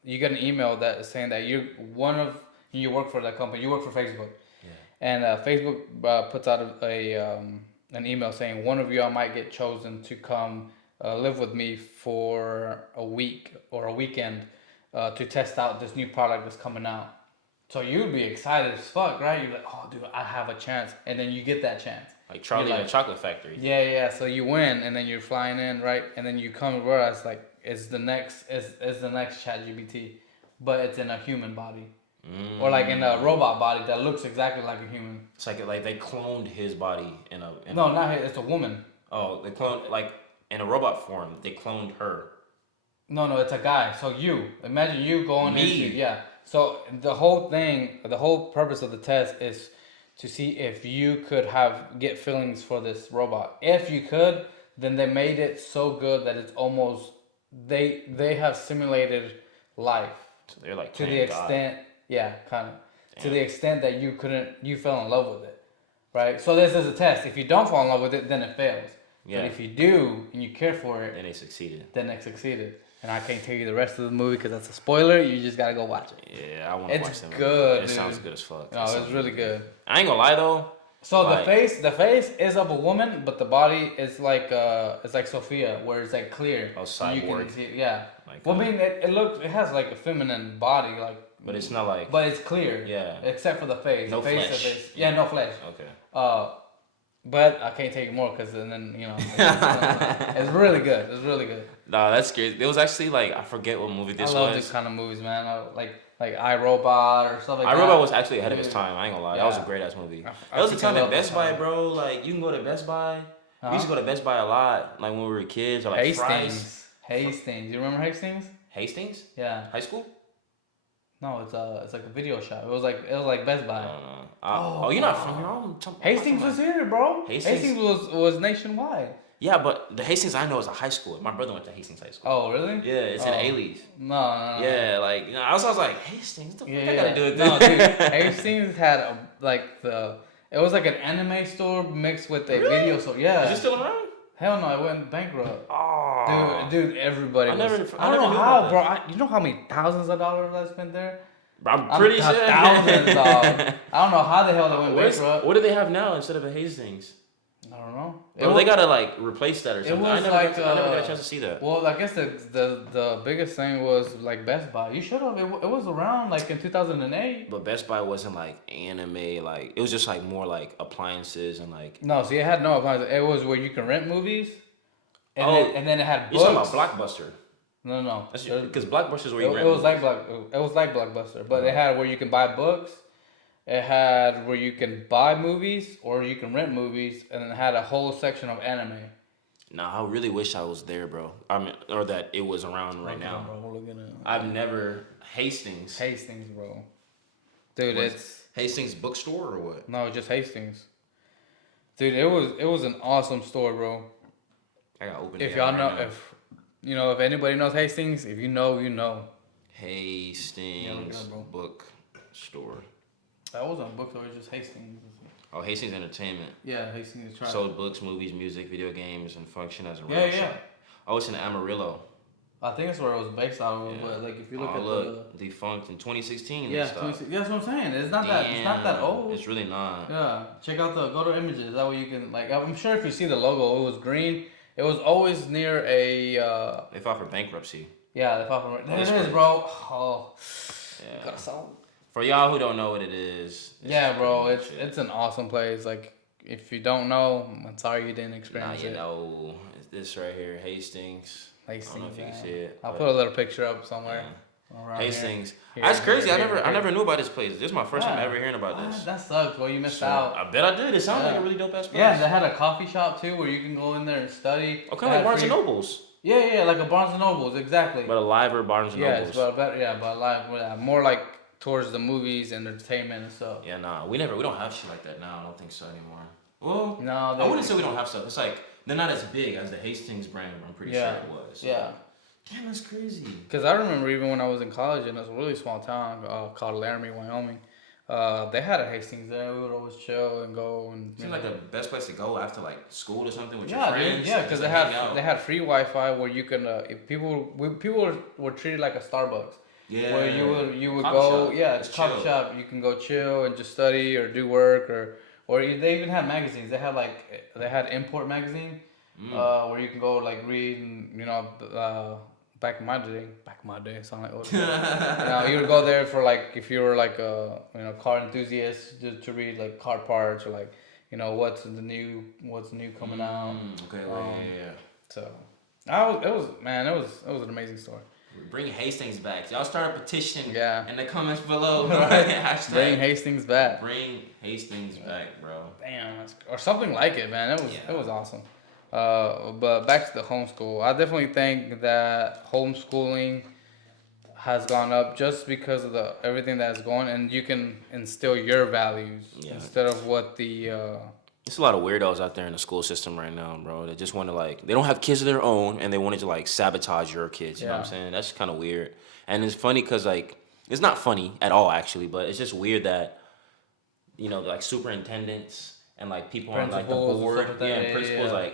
you get an email that is saying that you work for that company, you work for Facebook. Yeah. And Facebook puts out an email saying one of y'all might get chosen to come live with me for a week or a weekend to test out this new product that's coming out. So you'd be excited as fuck, right? You're like, oh, dude, I have a chance. And then you get that chance. Like Charlie in the Chocolate Factory. Yeah. So you win, and then you're flying in, right? And then you come and realize, like, it's the next ChatGPT, but it's in a human body. Or like in a robot body that looks exactly like a human. It's like they cloned his body in a. Not his, it's a woman. Oh, they cloned like in a robot form. They cloned her. No, it's a guy. So imagine you going Me? into, yeah. So the whole purpose of the test is to see if you could get feelings for this robot. If you could, then they made it so good that it's almost, they have simulated life. So they're like to the extent, yeah, kind of. To the extent that you fell in love with it, right? So this is a test. If you don't fall in love with it, then it fails. Yeah. But if you do and you care for it, then they succeeded. And I can't tell you the rest of the movie because that's a spoiler. You just gotta go watch it. Yeah, I want to watch It's that good. It dude. sounds good as fuck. No, it's really good. I ain't gonna lie though. So like, the face is of a woman, but the body is like it's like Sophia, where it's like clear. Oh, so you cyborg. can see, yeah. Like, Well, I mean, it has like a feminine body, like. But it's not like. But it's clear. Yeah. Except for the face. No the face flesh. Is, yeah, no flesh. Okay. But I can't take more because then it's really good. It's really good. Nah, that's scary. It was actually like I forget what movie this was. I love these kind of movies, man. Like iRobot or stuff like that. iRobot was actually ahead of its time. I ain't gonna lie. Yeah. That was a great ass movie. I That was the think I time at love Best that Buy, time. bro. Like you can go to Best Buy. We used to go to Best Buy a lot, like when we were kids, or like Fry's. Hastings. You remember Hastings? Hastings? Yeah. High school? No, it's like a video shop. It was like Best Buy. Oh, Oh, you're not from here. I'm not from Hastings was here, bro. Hastings. Hastings was nationwide. Yeah, but the Hastings I know is a high school. My brother went to Hastings High School. Oh, really? Yeah, it's in Oh, Alief. no, no, no, no. Yeah, like I was like Hastings. What the Yeah, fuck I gotta do yeah. with No, dude. this? Hastings had like the. It was like an anime store mixed with a Really? video store. Is it Yeah. still around? Hell no, it went bankrupt. Oh, Dude, everybody was. I I don't never know knew about how, bro. that. You know how many thousands of dollars I spent there? But I'm pretty sure. Thousands, dog. I don't know how the hell they went bankrupt. What do they have now instead of a Hastings? I don't know. Bro, they gotta like replace that or It something. was I never got a chance to see that. well, I guess the biggest thing was like Best Buy. You should have. It was around like in 2008. But Best Buy wasn't like anime, like it was just like more like appliances and like. No, see, it had no appliances. It was where you can rent movies, and then it had You're books. talking about Blockbuster. No. Because Blockbuster is where you It rent was movies. like It was like Blockbuster, but it had where you can buy books. It had where you can buy movies or you can rent movies, and then it had a whole section of anime. Nah, I really wish I was there, bro. I mean, or that it was around right now. Bro, look at it. I've never Hastings. Hastings, bro. Dude, What's- it's Hastings bookstore or what? no, just Hastings. Dude, it was an awesome store, bro. I got open. If y'all know, if anybody knows Hastings, if you know, you know. Hastings bro. bookstore. That wasn't a bookstore. It was just Hastings. Oh, Hastings Entertainment. Yeah, Hastings is trying. Sold books, movies, music, video games, and function as a Yeah, rental yeah. shop. Oh, it's in Amarillo. I think that's where it was based out of. Yeah. But like, if you look Look, defunct in 2016. yeah, they stopped. yeah, that's what I'm saying. It's not that. It's not that Damn, old. It's really not. Yeah, check out go to images. That way you can like. I'm sure if you see the logo, it was green. It was always near a. They filed for bankruptcy. Yeah, they filed for. There it That's is, bro. Oh. Yeah. For y'all who don't know what it is. Yeah, bro. pretty much It's an awesome place. Like, if you don't know, I'm sorry you didn't Nah, experience you it. know, it's this right here, Hastings. Hastings, I don't know if you can man. see it. I'll but- put a little picture up somewhere. Around Hastings. Here, That's crazy. here, I here. never knew about this place. This is my first time Yeah. ever hearing about this. That sucks, bro. You missed So, out. I bet I did. It sounds like Yeah. a really dope ass place. Yeah, they had a coffee shop too where you can go in there and study. Oh, They kind of like had Barnes and free- Nobles. Yeah, like a Barnes and Nobles, exactly. But a liver Barnes and Yes, Nobles. but more like towards the movies and entertainment and stuff. Yeah, nah. We don't have shit like that now. I don't think so anymore. Well, No, I wouldn't say we don't have stuff. It's like they're not as big as the Hastings brand. I'm pretty sure it was. Yeah. Damn, that's crazy. Because I remember even when I was in college in this really small town called Laramie, Wyoming, they had a Hastings there. We would always chill and go and. Seems like the best place to go after like school or something with your Yeah, friends. dude. Yeah, because just they hang out. had free Wi-Fi where you can if people were treated like a Starbucks. Yeah. Where you would Coffee go, shop. yeah, it's Just coffee chill. shop. You can go chill and just study or do work or they even had magazines. They had import magazine where you can go like read and back in my day, sound like old. You would go there for like if you were like a car enthusiast to read like car parts or like what's new coming out. Okay, yeah. So it was an amazing story. Bring Hastings back. Y'all start a petition Yeah. in the comments below. Right. Hashtag Bring Hastings back. Bring Hastings back, bro. Damn, or something like it, man. Yeah. It was awesome. But back to the homeschool. I definitely think that homeschooling has gone up just because of everything that's going, and you can instill your values instead of what the. There's a lot of weirdos out there in the school system right now, bro. They just want to they don't have kids of their own, and they wanted to sabotage your kids. You know what I'm saying? That's kind of weird. And it's funny because it's not funny at all actually, but it's just weird that superintendents and people on the Principals and board, stuff like that, and principals yeah.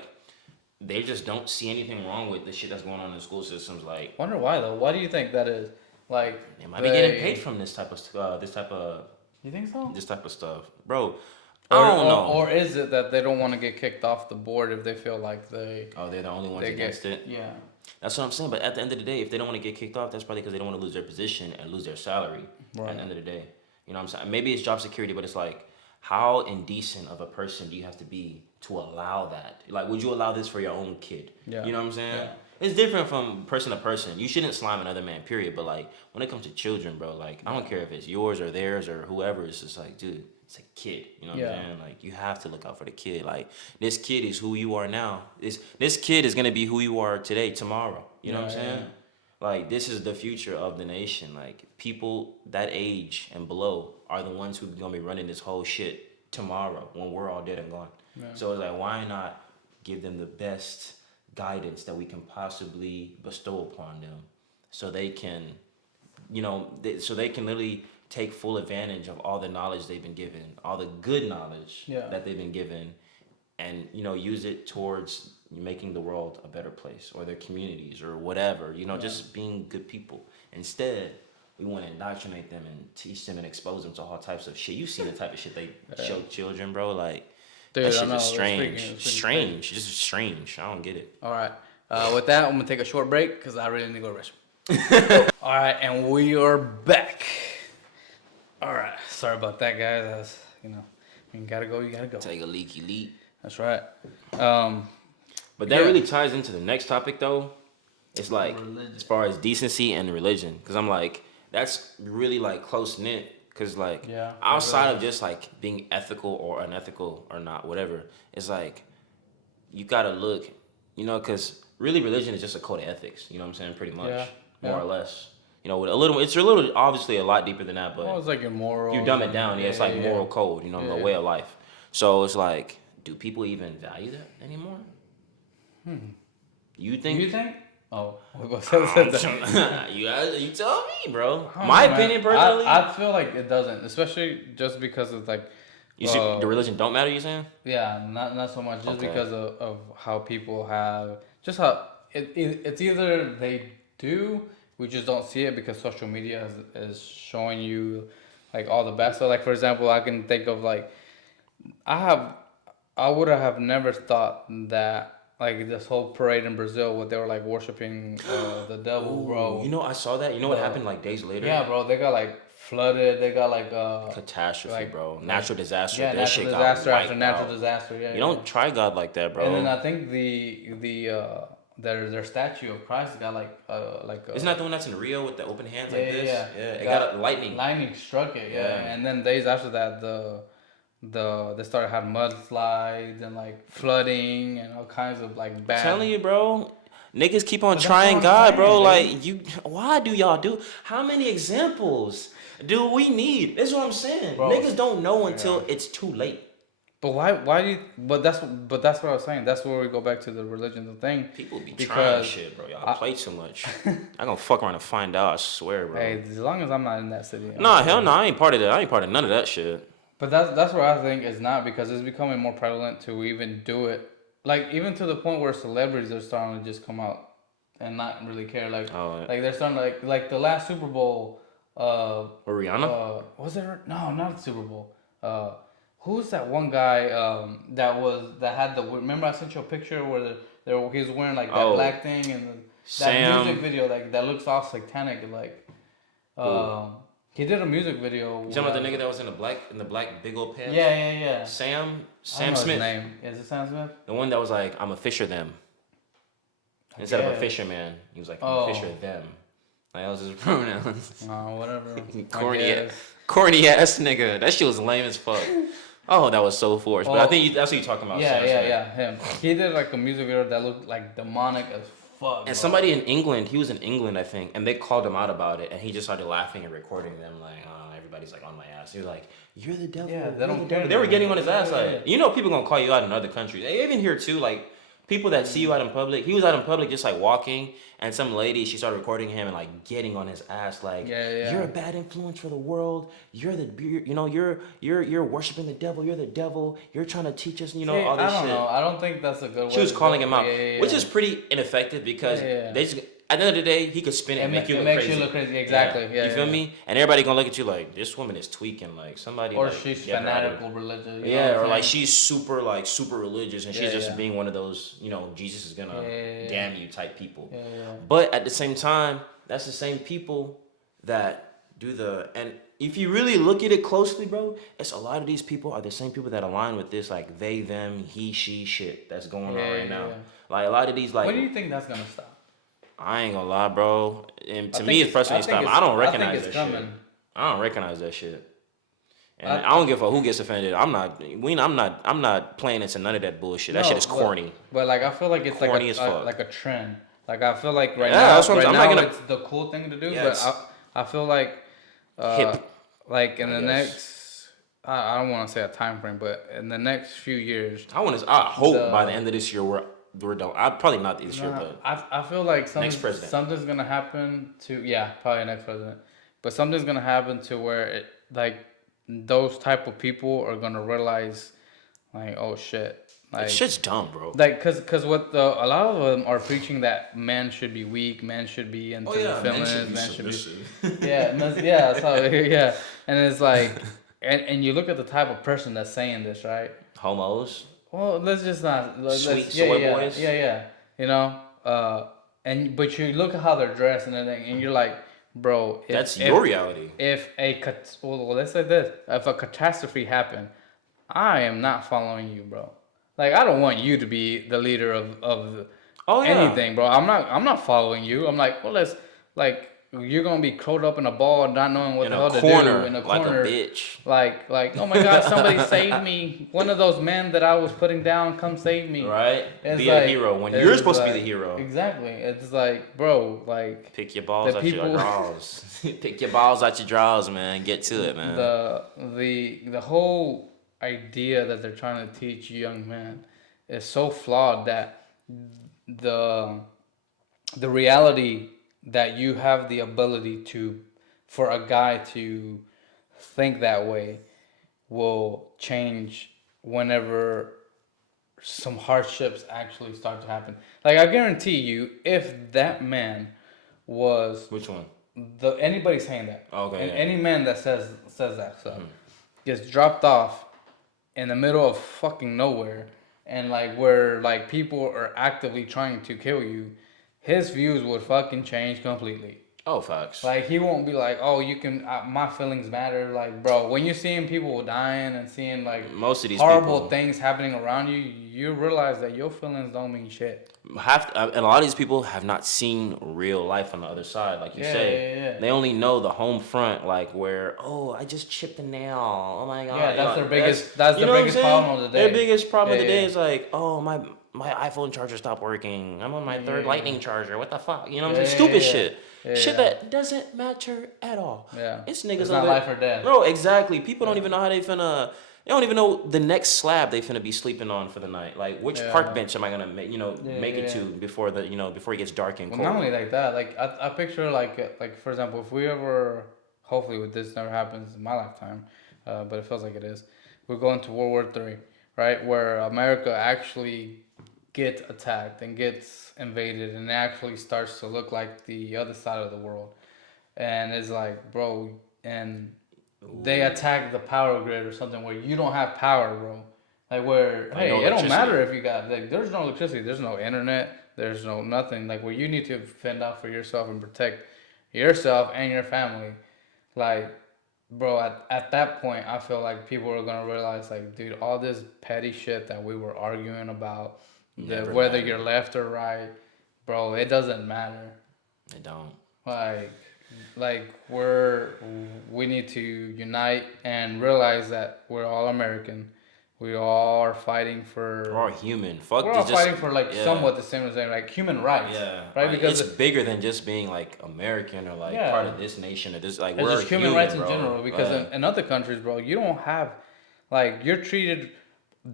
they just don't see anything wrong with the shit that's going on in the school systems. Wonder why though? Why do you think that is? Like they might be getting paid from this type of You think so? stuff, bro. I don't know. Or is it that they don't want to get kicked off the board if they feel like they're the only ones against it? Yeah. That's what I'm saying. But at the end of the day, if they don't want to get kicked off, that's probably because they don't want to lose their position and lose their salary. Right. At the end of the day, you know what I'm saying? Maybe it's job security, but it's like, how indecent of a person do you have to be to allow that? Like, would you allow this for your own kid? Yeah. You know what I'm saying? Yeah. It's different from person to person. You shouldn't slime another man, period. But when it comes to children, bro, I don't care if it's yours or theirs or whoever. It's just dude, it's a kid. You know what I'm saying? You have to look out for the kid. This kid is who you are now. This kid is gonna be who you are today, tomorrow. You know what I'm saying? Like, this is the future of the nation. Like, people that age and below are the ones who are gonna be running this whole shit tomorrow when we're all dead and gone. Yeah. So it's like, why not give them the best guidance that we can possibly bestow upon them, so they can, so they can literally take full advantage of all the knowledge they've been given, all the good knowledge that they've been given, and use it towards making the world a better place, or their communities, or whatever, just being good people. Instead, we want to indoctrinate them and teach them and expose them to all types of shit. You've seen the type of shit they show children, bro. Like, dude, that shit is strange. Strange. Just strange. I don't get it. All right. With that, I'm going to take a short break because I really need to go to the restroom. All right, and we are back. All right. Sorry about that, guys. That's, you gotta go, you gotta go. Take a leaky leak. That's right. But that really ties into the next topic, though. It's like, religion. As far as decency and religion. Because I'm like, that's really, like, close-knit. Because, like, outside of just, like, being ethical or unethical or not, whatever, it's like, you gotta look, because really religion is just a code of ethics. You know what I'm saying? Pretty much. More or less. With it's a little, obviously a lot deeper than that, but it's like your moral. You dumb it down, it's like moral code, the way of life. So it's like, do people even value that anymore? You think? Oh, you tell me, bro. My opinion, personally, I feel like it doesn't, especially just because of like. You see, the religion don't matter. You saying? Yeah, not so much, just because of how people have, just how it's either they do. We just don't see it because social media is showing you like all the best. So like, for example, I can think of like, I would have never thought that like this whole parade in Brazil where they were like worshiping the devil, bro. I saw that. What happened like days later? Yeah, bro. They got like flooded. They got like catastrophe, like, bro. Natural disaster. Yeah, natural disaster after natural disaster. Yeah. You don't try God like that, bro. And then I think their statue of Christ got like isn't that the one that's in Rio with the open hands like this? Yeah. It got lightning. Lightning struck it. Yeah. And then days after that, they started having mudslides and like flooding and all kinds of like bad. I'm telling you, bro. Niggas keep on trying God, bro. Like, why do y'all do? How many examples do we need? That's what I'm saying. Bro, niggas don't know until it's too late. But why do you? But that's what I was saying. That's where we go back to the religion thing. People be trying shit, bro. Y'all play too much. I'm gonna fuck around and find out. I swear, bro. Hey, as long as I'm not in that city. Nah, hell no. I ain't part of that. I ain't part of none of that shit. But that's where I think it's not, because it's becoming more prevalent to even do it. Like, even to the point where celebrities are starting to just come out and not really care. Like, like they're starting to, like the last Super Bowl. Or Rihanna? Was there? No, not the Super Bowl. Who's that one guy that had the? Remember, I sent you a picture where he was wearing like that black thing and that music video that looks all satanic, like. He did a music video. You talking about the nigga that was in the black big old pants? Yeah. Sam I don't know Smith. His name. Is it Sam Smith? The one that was like, I'm a fisher them. Instead of a fisherman, he was like, I'm a fisher them. Like, that was his pronouns. Whatever. Corny ass nigga. That shit was lame as fuck. Oh, that was so forced. But I think that's what you're talking about. Yeah, him. He did like a music video that looked like demonic as fuck. And somebody in England, he was in England, I think, and they called him out about it, and he just started laughing and recording them like, everybody's like on my ass. He was like, you're the devil. Yeah, they don't care. They were getting on his ass. Like, people gonna call you out in other countries. Even here too, like, people that see you out in public. He was out in public just like walking, and some lady, she started recording him and like getting on his ass like, you're a bad influence for the world. You're you're worshiping the devil. You're the devil. You're trying to teach us, all this shit. I don't know. I don't think that's a good way. She was calling him out, which is pretty ineffective because they just, at the end of the day, he could spin it and make you look crazy. You look crazy, exactly. You feel me? And everybody gonna look at you like, this woman is tweaking, like somebody. Or like, she's fanatical religious. Or like she's super religious, and she's just being one of those, Jesus is gonna damn you type people. But at the same time, that's the same people that do and if you really look at it closely, bro, it's a lot of these people are the same people that align with this like they, them, he, she shit that's going on right now. Like a lot of these like. When do you think that's gonna stop? I ain't gonna lie, bro. And to me, it's personally stop. I don't recognize that shit. I don't recognize that shit. And I don't give a fuck who gets offended. I'm not playing into none of that bullshit. That shit is corny. But like I feel like it's corny like a trend. Like I feel like Yeah, that's what I'm right saying. I'm now not gonna. it's the cool thing to do, Yeah, but it's I feel like uh hip, like in I the guess. next I don't want to say a time frame, but in the next few years, I want to. I hope by the the end of this year we're done. I probably not this year, nah, but I feel like next president. something's gonna happen to yeah probably next president, but something's gonna happen to where it like those type of people are gonna realize like oh shit That shit's dumb, bro. cause what a lot of them are preaching that men should be weak, men should be Oh into their yeah, men should feelings, be men should be submissive. yeah yeah so yeah, and it's like and you look at the type of person that's saying this, right? Homos, Well, let's just not. sweet Let's yeah soy yeah boys. yeah yeah. You know, and but you look at how they're dressed and everything, and you're like, bro, That's your reality. if well, let's say this, if a catastrophe happened, I am not following you, bro. Like I don't want you to be the leader of Oh yeah, anything, bro. I'm not following you. I'm like, well, let's like you're gonna be curled up in a ball, not knowing what in the a hell to do corner in a like a corner. bitch. Like, oh my God, somebody save me! One of those men that I was putting down, come save me! Right? It's Be a like, hero when you're it's supposed to be the like, hero. exactly. It's like, bro, like Pick your the balls out your people, drawers. Pick your balls out your drawers, man. Get to it, man. the whole idea that they're trying to teach young men is so flawed that the the reality that you have the ability to for a guy to think that way will change whenever some hardships actually start to happen. Like I guarantee you, if that man was Which one? the anybody saying that, Okay, and yeah. any man that says that stuff gets dropped off in the middle of fucking nowhere, and like where like people are actively trying to kill you, his views would fucking change completely. Oh, facts. Like he won't be like, oh, you can. My feelings matter. Like, bro, when you're seeing people dying and seeing like Most of these horrible people things happening around you, you realize that your feelings don't mean shit. and a lot of these people have not seen real life on the other side, like you Yeah, say. yeah, yeah. They only know the home front, like where, oh, I just chipped a nail. Oh my god. Yeah, that's You their know, biggest. That's you the know what I'm biggest saying? problem of the Their day. biggest problem Yeah, of the day yeah, is like, oh my iPhone charger stopped working. I'm on my third lightning charger. What the fuck? You know what I'm saying? Stupid shit. yeah, Shit yeah, that doesn't matter at all. yeah. It's It's niggas not over life there. or death. Bro, exactly. People don't Yeah, even know how they finna. They don't even know the next slab they finna be sleeping on for the night. Like, which park yeah, bench am I gonna make? yeah, Make it yeah. to before before it gets dark and Well, not cold. only like that, like I picture like for example, if we ever, hopefully, with this never happens in my lifetime, but it feels like it is. We're going to World War III, right, where America actually gets attacked and gets invaded, and actually starts to look like the other side of the world, and it's like, bro, and they attack the power grid or something where you don't have power, bro. Like where, Like no hey, it don't electricity. matter if you got like, there's no electricity, there's no internet, there's no nothing. Like where you need to fend out for yourself and protect yourself and your family. Like, bro, at that point, I feel like people are gonna realize, like, dude, all this petty shit that we were arguing about, Never whether matter. you're left or right, bro, it doesn't matter. They don't. Like, we need to unite and realize that we're all American. We all are fighting We're for. all human. Fuck. We're They all just. fighting for like Yeah. somewhat the same as like human rights, Yeah. right? Like, Because it's bigger than just being like American or like part yeah, of this nation or this. Like it's we're just human human, rights in bro. general. Because Yeah. in other countries, bro, you don't have like you're treated.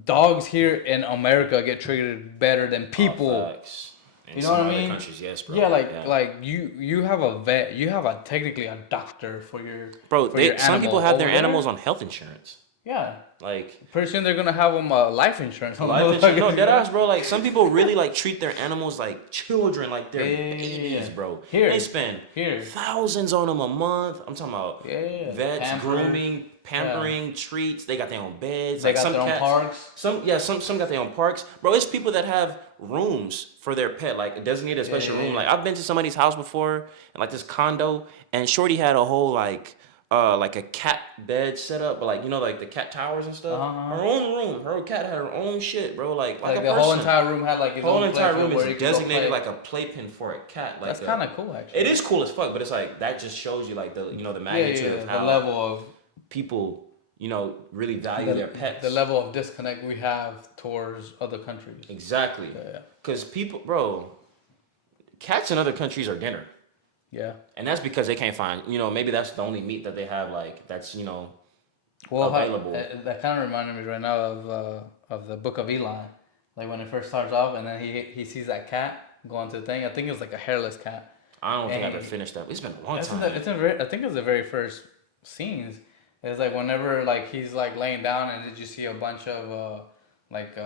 Dogs here in America get treated better than people. Facts. In You know some what I other mean? countries, yes, bro. Yeah, Yeah. like you have a vet, you have a technically a doctor Bro, for your some people animal. have their Over there, animals on health insurance. yeah, Like pretty soon they're gonna have them life insurance. life insurance. No, dead ass, bro. Like some people really like treat their animals like children, like they're Yeah, babies, bro. Here, They spend here, thousands on them a month. I'm talking about yeah, vets, Pamper, grooming, pampering, treats. They got their own beds. they Like got some their own cats, parks. some got their own parks. Bro, it's people that have rooms for their pet, like a designated special room. Like I've been to somebody's house before, and like this condo, and Shorty had a whole like a cat bed set up, but like like the cat towers and stuff. Her own room, her cat had her own shit, bro. Like Like a the person. whole entire room had like its The whole own entire place room where you is could go designated play. like a playpen for a cat. Like That's kind of cool, actually. it is cool as fuck, but it's like that just shows you like the the Yeah, magnitude of the how level of people really value their pets. the level of disconnect we have towards other countries. Exactly. Yeah. Cause people, bro, cats in other countries are dinner. Yeah. And that's because they can't find, maybe that's the only meat that they have, like, that's, Well, available. that kind of reminded me right now of the Book of Eli, like when it first starts off, and then he sees that cat going to the thing. I think it was like a hairless cat. I don't think I And ever finished that. It's been a long it's time. I think it's the very first scenes. It's like whenever like he's like laying down, and did you see a bunch of like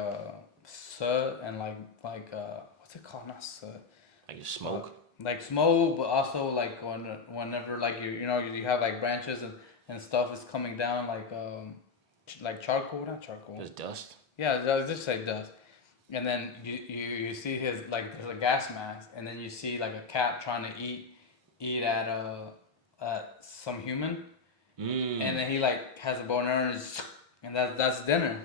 soot and what's it called? Not soot. Like just smoke. Like smoke, but also like whenever like you have like branches and stuff is coming down like charcoal, not charcoal. Just dust. Yeah, just like dust. And then you see his like there's a gas mask, and then you see like a cat trying to eat at some human, and then he like has a bow and arrow, and that's dinner.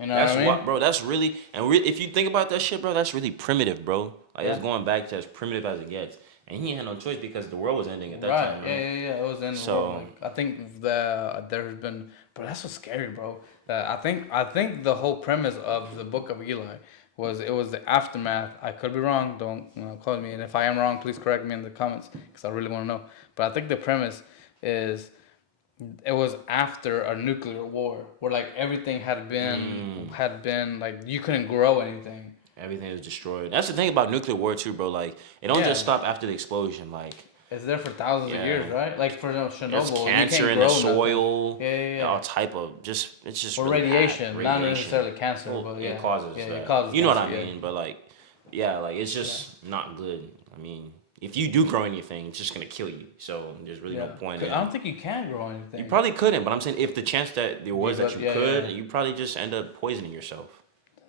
You know That's what I mean? what, bro. That's really if you think about that shit, bro, that's really primitive, bro. Like that's going back to as primitive as it gets. And he had no choice because the world was ending at that time. Right? Yeah. It was in. So like, I think there's been, bro. That's so scary, bro. I think the whole premise of the Book of Eli was it was the aftermath. I could be wrong. Don't quote me. And if I am wrong, please correct me in the comments because I really want to know. But I think the premise is it was after a nuclear war where like everything had been like you couldn't grow anything. Everything is destroyed. That's the thing about nuclear war too, bro. Like it don't just stop after the explosion. Like it's there for thousands of years, right? Like for Chernobyl, there's cancer in the soil. Yeah. All type of it's just or really radiation, not necessarily cancer, but it causes. Yeah, that. It causes. You know cancer, what I mean? But like it's just not good. I mean, if you do grow anything, it's just gonna kill you. So there's really no point. I don't think you can grow anything. You probably couldn't, but I'm saying if the chance that there was that you could, you probably just end up poisoning yourself.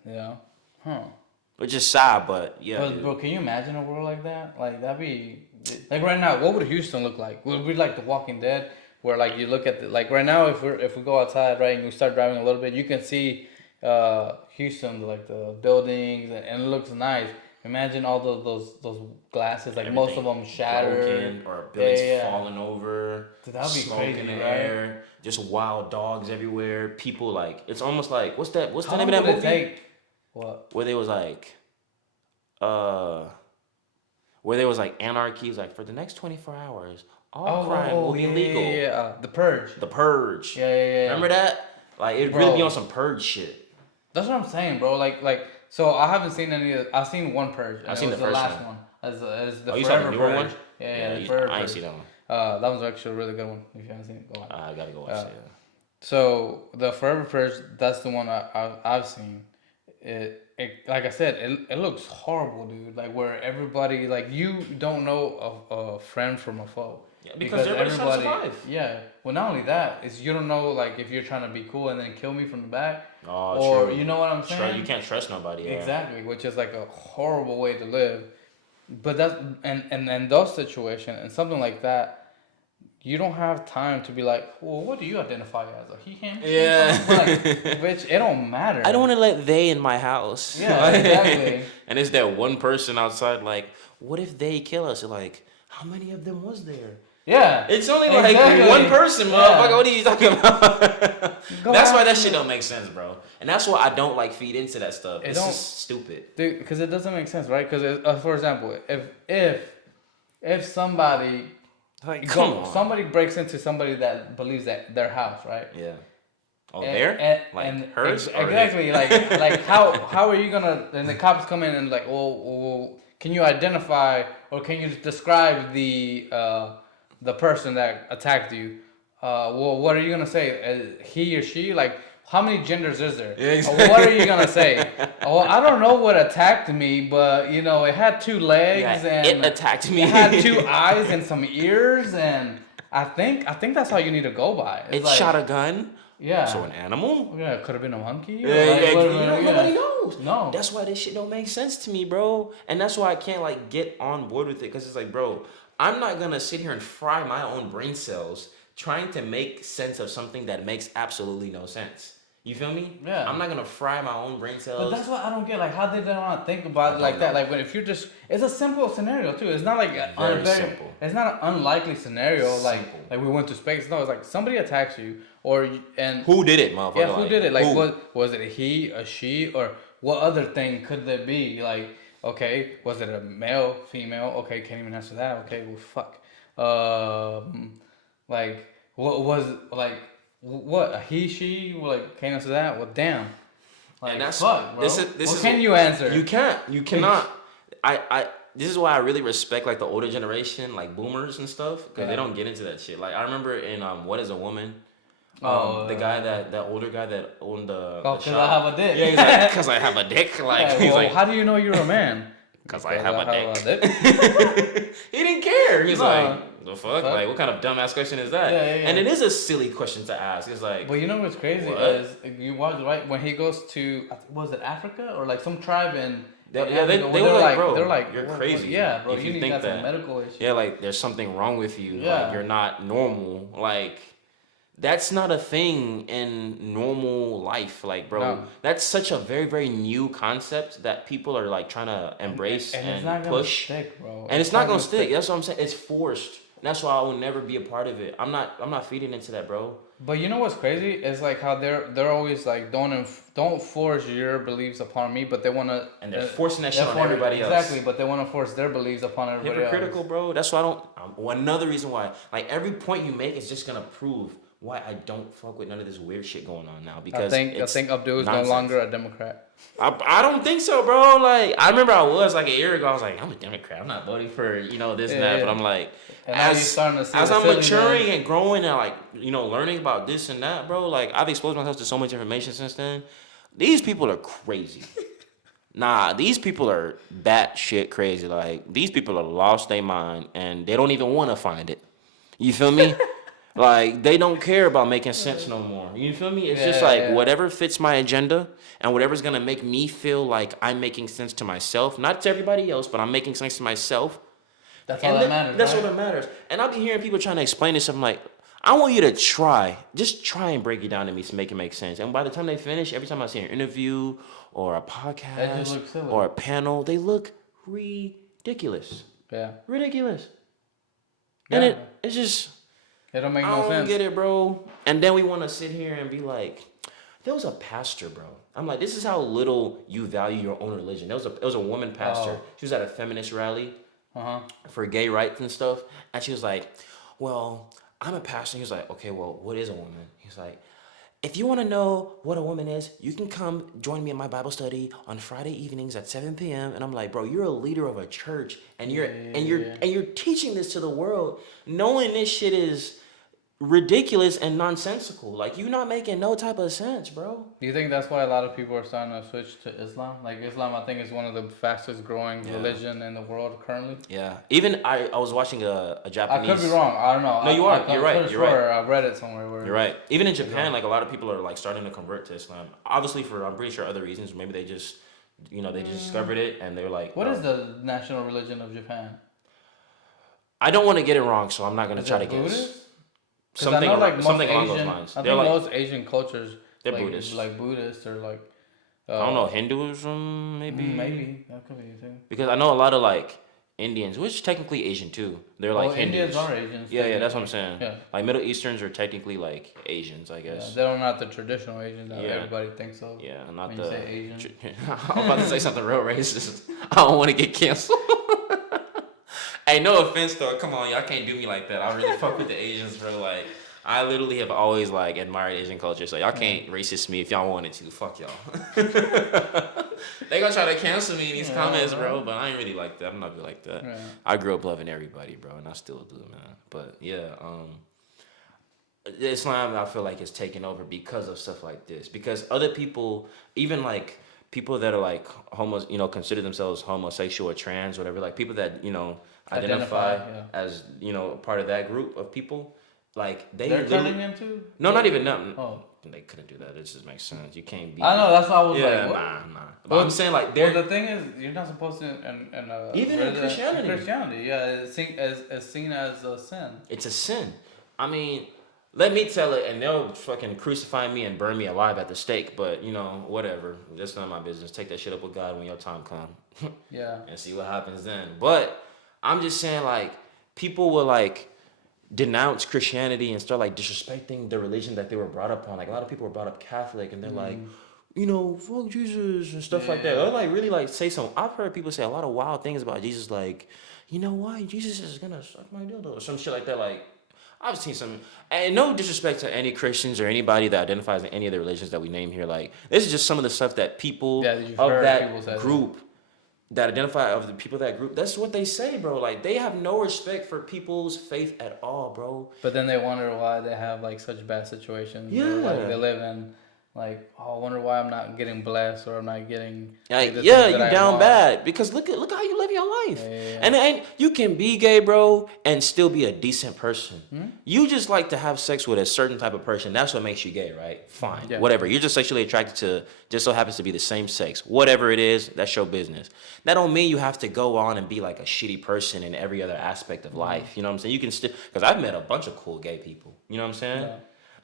Yeah. Huh. Which is sad, but yeah. But bro, can you imagine a world like that? Like that'd be like right now. What would Houston look like? Would it be like The Walking Dead, where like you look at like right now, if we go outside, right, and we start driving a little bit, you can see Houston, like the buildings, and it looks nice. Imagine all those glasses, like everything, most of them shattered, or buildings falling over. Dude, that'd be smoke crazy, in the right? air, just wild dogs everywhere. People like it's almost like what's the name of that movie? What? Where there was like anarchy, like for the next 24 hours, all crime will be legal. Yeah. The Purge. The Purge. Yeah. Remember that? Like it really be on some Purge shit. That's what I'm saying, bro. Like so I haven't seen any of. I've seen one Purge. I've seen the first last one. As the you saw the newer Purge. one? Yeah, the Forever I ain't Purge. seen that one. That was actually a really good one. If you haven't seen it, go on. I gotta go watch it. Yeah. So the Forever Purge, that's the one I've seen. It like I said, it looks horrible, dude. Like where everybody like you don't know a friend from a foe. Yeah, because everybody's trying to survive. Yeah. Well, not only that, is you don't know like if you're trying to be cool and then kill me from the back. Oh, or true. you know what I'm saying? You can't trust nobody. Yeah. Exactly, which is like a horrible way to live. But that's and those situations and something like that. You don't have time to be like, well, what do you identify as? Like, he, him? Yeah. Like, bitch, it don't matter. I don't want to let they in my house. Yeah, exactly. And it's that one person outside, like, what if they kill us? Like, how many of them was there? Yeah. It's only like one person, motherfucker. What are you talking about? That's why that shit don't make sense, bro. And that's why I don't like feed into that stuff. It's just stupid. Dude, because it doesn't make sense, right? Because, for example, if somebody... Like, come on. Somebody breaks into somebody that believes that their house, right? Yeah. Oh, and hers? Exactly. like how are you gonna? And the cops come in and like, well, can you identify or can you describe the person that attacked you? Well, what are you gonna say? He or she? Like, how many genders is there? Yeah, exactly. What are you gonna say? Well, I don't know what attacked me, but it had 2 legs and it attacked me. It had 2 eyes and some ears, and I think that's how you need to go by. It like, shot a gun. Yeah. So an animal? Yeah, it could have been a monkey. Nobody knows. No. That's why this shit don't make sense to me, bro. And that's why I can't like get on board with it, because it's like, bro, I'm not gonna sit here and fry my own brain cells trying to make sense of something that makes absolutely no sense. You feel me? Yeah. I'm not gonna fry my own brain cells. But that's what I don't get. Like, how did they not think about it like that? Like, when if you're just, it's a simple scenario too. It's not like very simple. It's not an unlikely scenario. Like we went to space. No, it's like somebody attacks you, and who did it, motherfucker? Yeah, who did it? Like, was it a he, a she, or what other thing could there be? Like, Okay, was it a male, female? Okay, can't even answer that. Okay, well, fuck. Like, what was like, what a he, she? Like, can't answer that. Well, damn. And Like, that's fuck, bro. this What is can you answer? you cannot. I this is why I really respect like the older generation, like boomers and stuff, because they Yeah. don't get into that shit. Like I remember in What Is a Woman, Oh, the guy that older guy that owned the cause I shop. have a dick. Yeah, he's like, cause I have a dick. Like Yeah, he's well, like, how do you know you're a man? cause I Because have I a have a dick. dick. He didn't care. He's Nah, like, the fuck? fuck. Like, what kind of dumbass question is that? Yeah, yeah, And yeah. it is a silly question to ask. It's like, But you know what's crazy what? is you watch right when he goes to was it Africa or like some tribe in Yeah, Africa they where were like, bro, they're like you're what, crazy. yeah, bro, if you you need think got some that, medical issue. yeah, like there's something wrong with you. Yeah. Like you're not normal. Like that's not a thing in normal life. Like, bro, No. that's such a very, very new concept that people are like trying to embrace And and, it's not gonna push. stick, bro. And it's not gonna stick. That's what I'm saying. It's forced. That's why I will never be a part of it. I'm not feeding into that, bro. But you know what's crazy is like how they're always like don't force your beliefs upon me, but they wanna And they're forcing that shit on everybody else. exactly, but they wanna force their beliefs upon everybody Hypocritical, else. bro. That's why I don't. Another reason why, like every point you make is just gonna prove why I don't fuck with none of this weird shit going on now. Because I think Abdul is nonsense. no longer a Democrat. I don't think so, bro. Like I remember I was like a year ago. I was like, I'm a Democrat. I'm not voting for this and that. Yeah. But I'm like, And now you're starting to see as the I'm silliness. maturing and growing and like learning about this and that, bro. Like I've exposed myself to so much information since then. These people are crazy. Nah, these people are batshit crazy. Like these people are lost their mind and they don't even want to find it. You feel me? Like they don't care about making sense no more. You feel me? It's just like whatever fits my agenda and whatever's gonna make me feel like I'm making sense to myself, not to everybody else, but I'm making sense to myself. That's all that matters. That's right? what matters. And I'll be hearing people trying to explain this. I'm like, I want you to just try and break it down to me to make it make sense. And by the time they finish, every time I see an interview or a podcast or a panel, they look ridiculous. Yeah. Ridiculous. Yeah. And it's just. It don't make I no don't sense. get it, bro. And then we want to sit here and be like, there was a pastor, bro. I'm like, this is how little you value your own religion. It was a woman pastor. Oh. She was at a feminist rally Uh-huh. for gay rights and stuff. And she was like, well, I'm a pastor. He was like, okay, well, what is a woman? He's like, if you want to know what a woman is, you can come join me in my Bible study on Friday evenings at 7 p.m. And I'm like, bro, you're a leader of a church and you're teaching this to the world, knowing this shit is ridiculous and nonsensical. Like you're not making no type of sense, bro. Do you think that's why a lot of people are starting to switch to Islam? Like Islam, I think is one of the fastest growing religion in the world currently. Yeah. Even I was watching a Japanese. I could be wrong. I don't know. No, you are. You're right. You're right. I read it somewhere. Where You're right. Even in Japan, like a lot of people are like starting to convert to Islam. Obviously, I'm pretty sure other reasons. Maybe they just, they just discovered it and they're like. What is the national religion of Japan? I don't want to get it wrong, so I'm not gonna try to Buddhist? guess. Something, I know, like something along Asian, those lines. I They're think like most Asian cultures, they're like, Buddhist. like Buddhist or like. I don't know, Hinduism maybe. Maybe that could be a thing. Because I know a lot of like Indians, which is technically Asian too. They're like Hindus. Indians are Asians. Yeah, that's what I'm saying. Yeah. Like Middle Easterns are technically like Asians, I guess. Yeah, they're not the traditional Asians that Yeah. everybody thinks of. Yeah, not when the. you say Asian. I'm about to say something real racist. I don't want to get canceled. Hey, no offense though. Come on, y'all can't do me like that. I really fuck with the Asians, bro. Like, I literally have always like admired Asian culture. So y'all can't racist me if y'all wanted to. Fuck y'all. They gonna try to cancel me in these comments, bro. But I ain't really like that. I'm not really like that. Yeah. I grew up loving everybody, bro, and I still do, man. But yeah, Islam, I feel like is taking over because of stuff like this. Because other people, even like people that are like consider themselves homosexual or trans, whatever, like people that identify as part of that group of people, like they're turning into. No, not even them. Oh. They couldn't do that. It just makes sense. You can't be. I know. That's why I was yeah, like, what? nah. But I'm saying like they're. Well, the thing is, you're not supposed to. Even in Christianity. Yeah, it's seen as a sin. It's a sin. I mean, let me tell it, and they'll fucking crucify me and burn me alive at the stake. But whatever. That's none of my business. Take that shit up with God when your time comes. Yeah. And see what happens then. But I'm just saying, like, people will like denounce Christianity and start like disrespecting the religion that they were brought up on. Like a lot of people were brought up Catholic, and they're like, fuck Jesus and stuff like that. Yeah. Or like really like say some. I've heard people say a lot of wild things about Jesus, like, you know why Jesus is gonna suck my dildo or some shit like that. Like, I've seen some, and no disrespect to any Christians or anybody that identifies in any of the religions that we name here. Like, this is just some of the stuff that people Yeah, you've of heard people that say that. group that identify of the people that group. That's what they say, bro. Like, they have no respect for people's faith at all, bro. But then they wonder why they have like such bad situations, or like Yeah. they live in like, oh, I wonder why I'm not getting blessed, or I'm not getting like Like, the yeah, things that you I down want. bad because look how you live your life. Yeah, yeah, And you can be gay, bro, and still be a decent person. yeah. Hmm? You just like to have sex with a certain type of person. That's what makes you gay, right? Fine. Yeah. Whatever. You're just sexually attracted to just so happens to be the same sex. Whatever it is, that's your business. That don't mean you have to go on and be like a shitty person in every other aspect of life. You know what I'm saying? You can still, because I've met a bunch of cool gay people. You know what I'm saying? Yeah.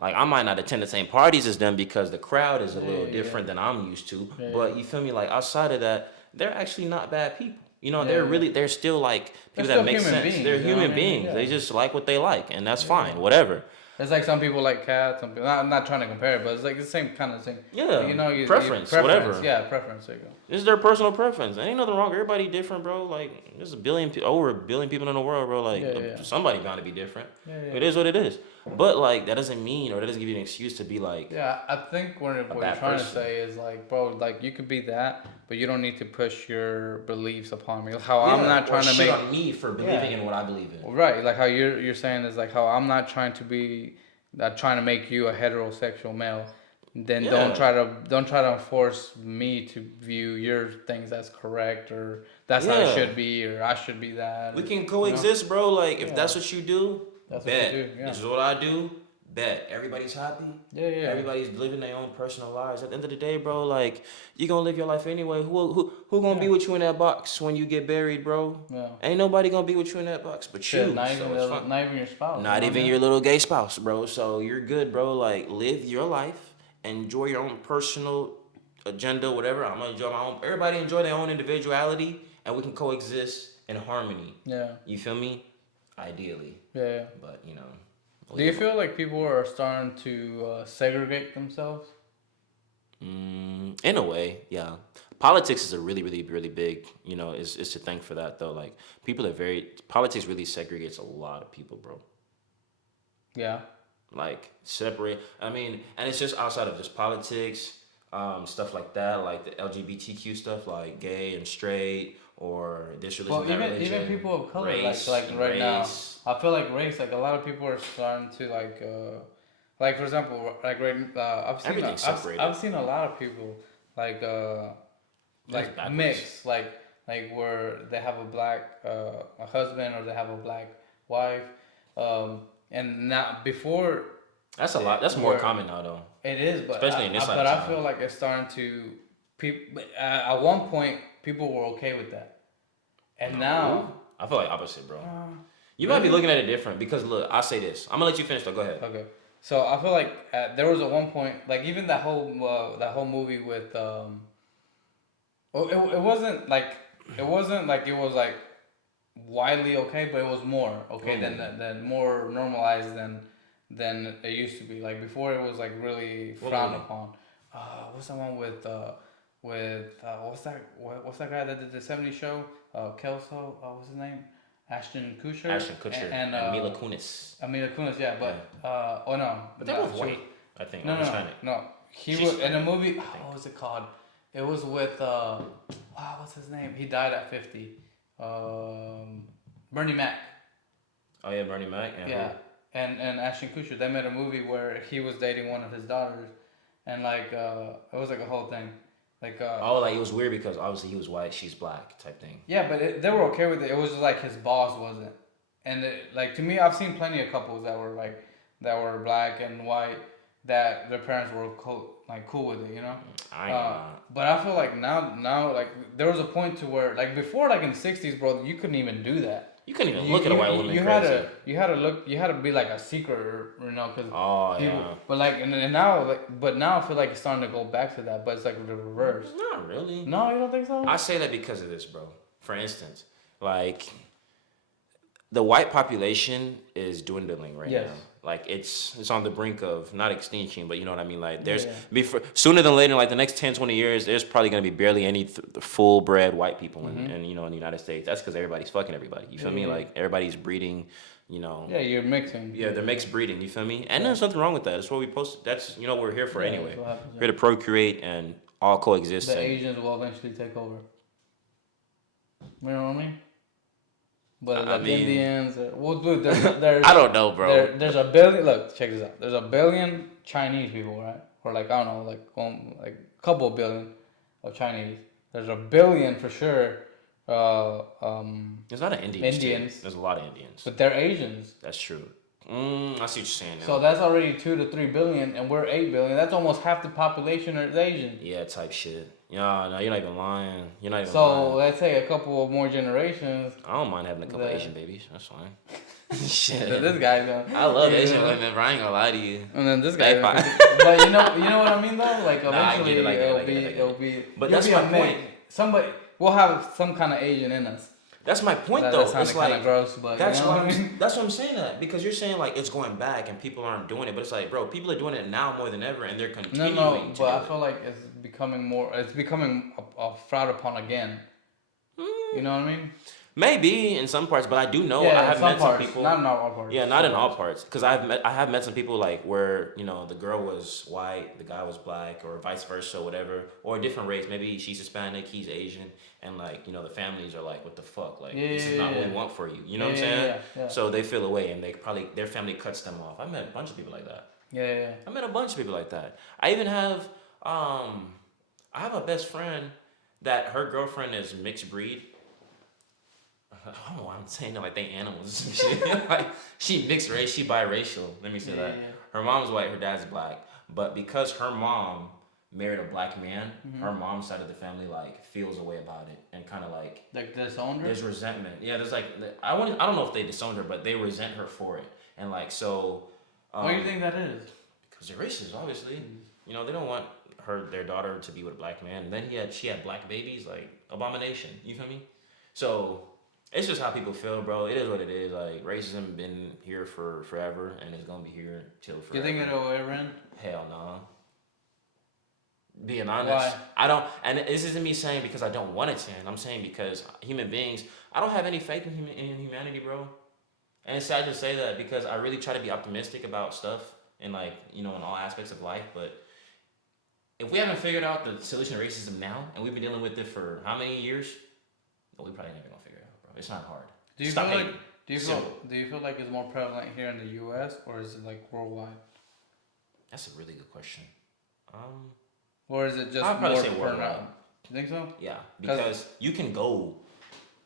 Like, I might not attend the same parties as them because the crowd is a little Yeah, different than I'm used to. Yeah, But you feel me? Like, outside of that, they're actually not bad people. Yeah, They're still like they're people still that make human sense. beings. They're You know what I human mean? beings. Yeah. They just like what they like, and that's Yeah. fine. Whatever. It's like some people like cats. Some people, I'm not trying to compare it, but it's like the same kind of thing. Yeah. You know, Preference, whatever. Yeah, preference. There you go. This is their personal preference. Ain't nothing wrong. Everybody different, bro. Like, there's over a billion people in the world, bro. Like, Yeah. somebody bound to be different. Yeah, It is what it is. But like, that doesn't mean, or that doesn't give you an excuse to be like, Yeah, I think what you're bad trying to person. say is like, bro, like you could be that, but you don't need to push your beliefs upon me. Like how yeah, I'm not trying or to shit make on me for believing in what I believe in. right. Like how you're saying is like how I'm not trying to be trying to make you a heterosexual male. Then Yeah. don't try to force me to view your things as correct, or that's how it Yeah. should be, or I should be that. We can You know? coexist, bro. Like, if Yeah. that's what you do, That's what bet. you do. Yeah. This is what I do. Bet. Everybody's happy. Yeah. Everybody's living their own personal lives. At the end of the day, bro, like, you gonna live your life anyway. Who gonna be with you in that box when you get buried, bro? Yeah. Ain't nobody gonna be with you in that box but Shit, you. not So even it's fine. not even your spouse. Not you know even what I your mean? little gay spouse, bro. So you're good, bro. Like, live your life. Enjoy your own personal agenda, whatever. I'm gonna enjoy my own. Everybody enjoy their own individuality, and we can coexist in harmony. Yeah. You feel me? Ideally, Yeah. but Do you feel like people are starting to segregate themselves? in a way, yeah. Politics is a really, really, really big. Is to thank for that though. Like, people are politics really segregates a lot of people, bro. Yeah. Like, separate. I mean, and it's just outside of just politics, stuff like that, like the LGBTQ stuff, like gay and straight, or this religion, Well, that even religion, people of color, race, like right now, race. I feel like race. Like a lot of people are starting to like for example, like right. Everything's separated. I've seen a lot of people like backwards. mix where they have a black a husband, or they have a black wife, and now before That's a lot. That's more where- common now, though. it is, but Especially in this side but of I town. feel like it's starting to people. At one point, people were okay with that, and now I feel like opposite, bro. You might be looking at it different because look, I'll say this. I'm gonna let you finish though. Go ahead. okay. So I feel like there was at one point, like even that whole movie with well, it wasn't like it was like widely okay, but it was more okay than more normalized than it used to be. Like before, it was like really What frowned movie? upon. What's the one with what's that guy that did the '70s show? Kelso, what's his name? Ashton Kutcher. Ashton Kutcher and Mila Kunis. Mila Kunis, yeah, but oh no, But they're no, both she white, was- I think. no, or no, Hispanic. no. He She's was in a Hispanic, movie. I think. What was it called? It was with what's his name? He died at 50. Bernie Mac. Oh yeah, Bernie Mac. Yeah, and Ashton Kutcher. They made a movie where he was dating one of his daughters, and like it was like a whole thing, like Oh, like it was weird because obviously he was white, she's black, type thing. yeah, but they were okay with it. It was just like his boss wasn't, and like to me, I've seen plenty of couples that were black and white that their parents were cool with it, you know. I ain't gonna lie. But I feel like now like there was a point to where like before, like in the '60s, bro, you couldn't even do that. You couldn't even look at a white woman You crazy. you had to be like a secret, you know, because Oh yeah. But like and now but now I feel like it's starting to go back to that, but it's like the reverse. Not really. No, you don't think so? I say that because of this, bro. For instance, like the white population is dwindling right Yes. now. Like it's on the brink of not extinction, but you know what I mean. Like there's Yeah. before sooner than later, like the next 10, 20 years, there's probably gonna be barely any full bred white people in you know in the United States. That's because everybody's fucking everybody. You feel me? Yeah. Like everybody's breeding. You know. Yeah, you're mixing. Yeah, they're mixed breeding. You feel me? And there's nothing wrong with that. That's what we post. That's you know what we're here for Yeah, anyway. that's what happens. We're here to procreate and all coexist. The And Asians will eventually take over. You know what I mean? But I like mean, Indians, well, dude, there's I don't know, bro. there's a billion. Look, check this out. There's a billion Chinese people, right? Or like I don't know, like a couple of billion of Chinese. There's a billion for sure. There's a lot of Indians. Indians. Too. There's a lot of Indians. But they're Asians. That's true. I see what you're saying now. So that's already 2 to 3 billion, and we're 8 billion. That's almost half the population is Asian. Yeah, type shit. Yeah, no, you're not even lying. You're not even So lying. let's say a couple of more generations. I don't mind having a couple Asian babies. That's fine. Shit. This guy's gonna. I love Asian women, bro. I ain't gonna lie to you. And then this guy. They fine. But you know what I mean though. Like eventually it'll be. But you'll that's be my a mix. point. Somebody we'll have some kind of Asian in us. That's my point, That though. sounded It's like kind of gross, but that's you know what what I mean. that's what I'm saying that because you're saying like it's going back and people aren't doing it, but it's like, bro, people are doing it now more than ever, and they're continuing. No, to but do I feel like it's becoming more. It's becoming frowned upon again. You know what I mean? Maybe in some parts, but I do know Yeah, I have some met parts, some people. not in all parts. Yeah, not in all parts, because I have met some people like where you know the girl was white, the guy was black, or vice versa, or whatever, or a different race. Maybe she's Hispanic, he's Asian, and like you know the families are like, what the fuck, like this is not what we want for you. You know what I'm saying? Yeah. So they feel away, and they probably their family cuts them off. I met a bunch of people like that. Yeah. I met a bunch of people like that. I even have I have a best friend that her girlfriend is mixed breed. I don't know why I'm saying that like they animals and shit. Like she mixed race, she biracial. Let me say that. Yeah. Her mom's white, her dad's black. But because her mom married a black man, her mom's side of the family like feels a way about it and kind of like disowned her. there's resentment. Yeah, there's like I don't know if they disowned her, but they resent her for it. And like so. Why do you think that is? Because they're racist, obviously. You know they don't want their daughter to be with a black man. And then she had black babies, like abomination. You feel me? So. It's just how people feel, bro. It is what it is. Like racism been here for forever, and it's gonna be here till forever. You think it'll ever end? Hell no. Being honest, Why? I don't. And this isn't me saying because I don't want it to end. I'm saying because human beings, I don't have any faith in humanity, bro. And it's sad to say that because I really try to be optimistic about stuff and like you know in all aspects of life, but if we haven't figured out the solution to racism now, and we've been dealing with it for how many years, well, we probably never gonna figure it out. It's not hard. Do you feel like it's more prevalent here in the U.S. or is it like worldwide? That's a really good question. Or is it just I'd probably more say worldwide. pronounced? You think so? Yeah, because you can go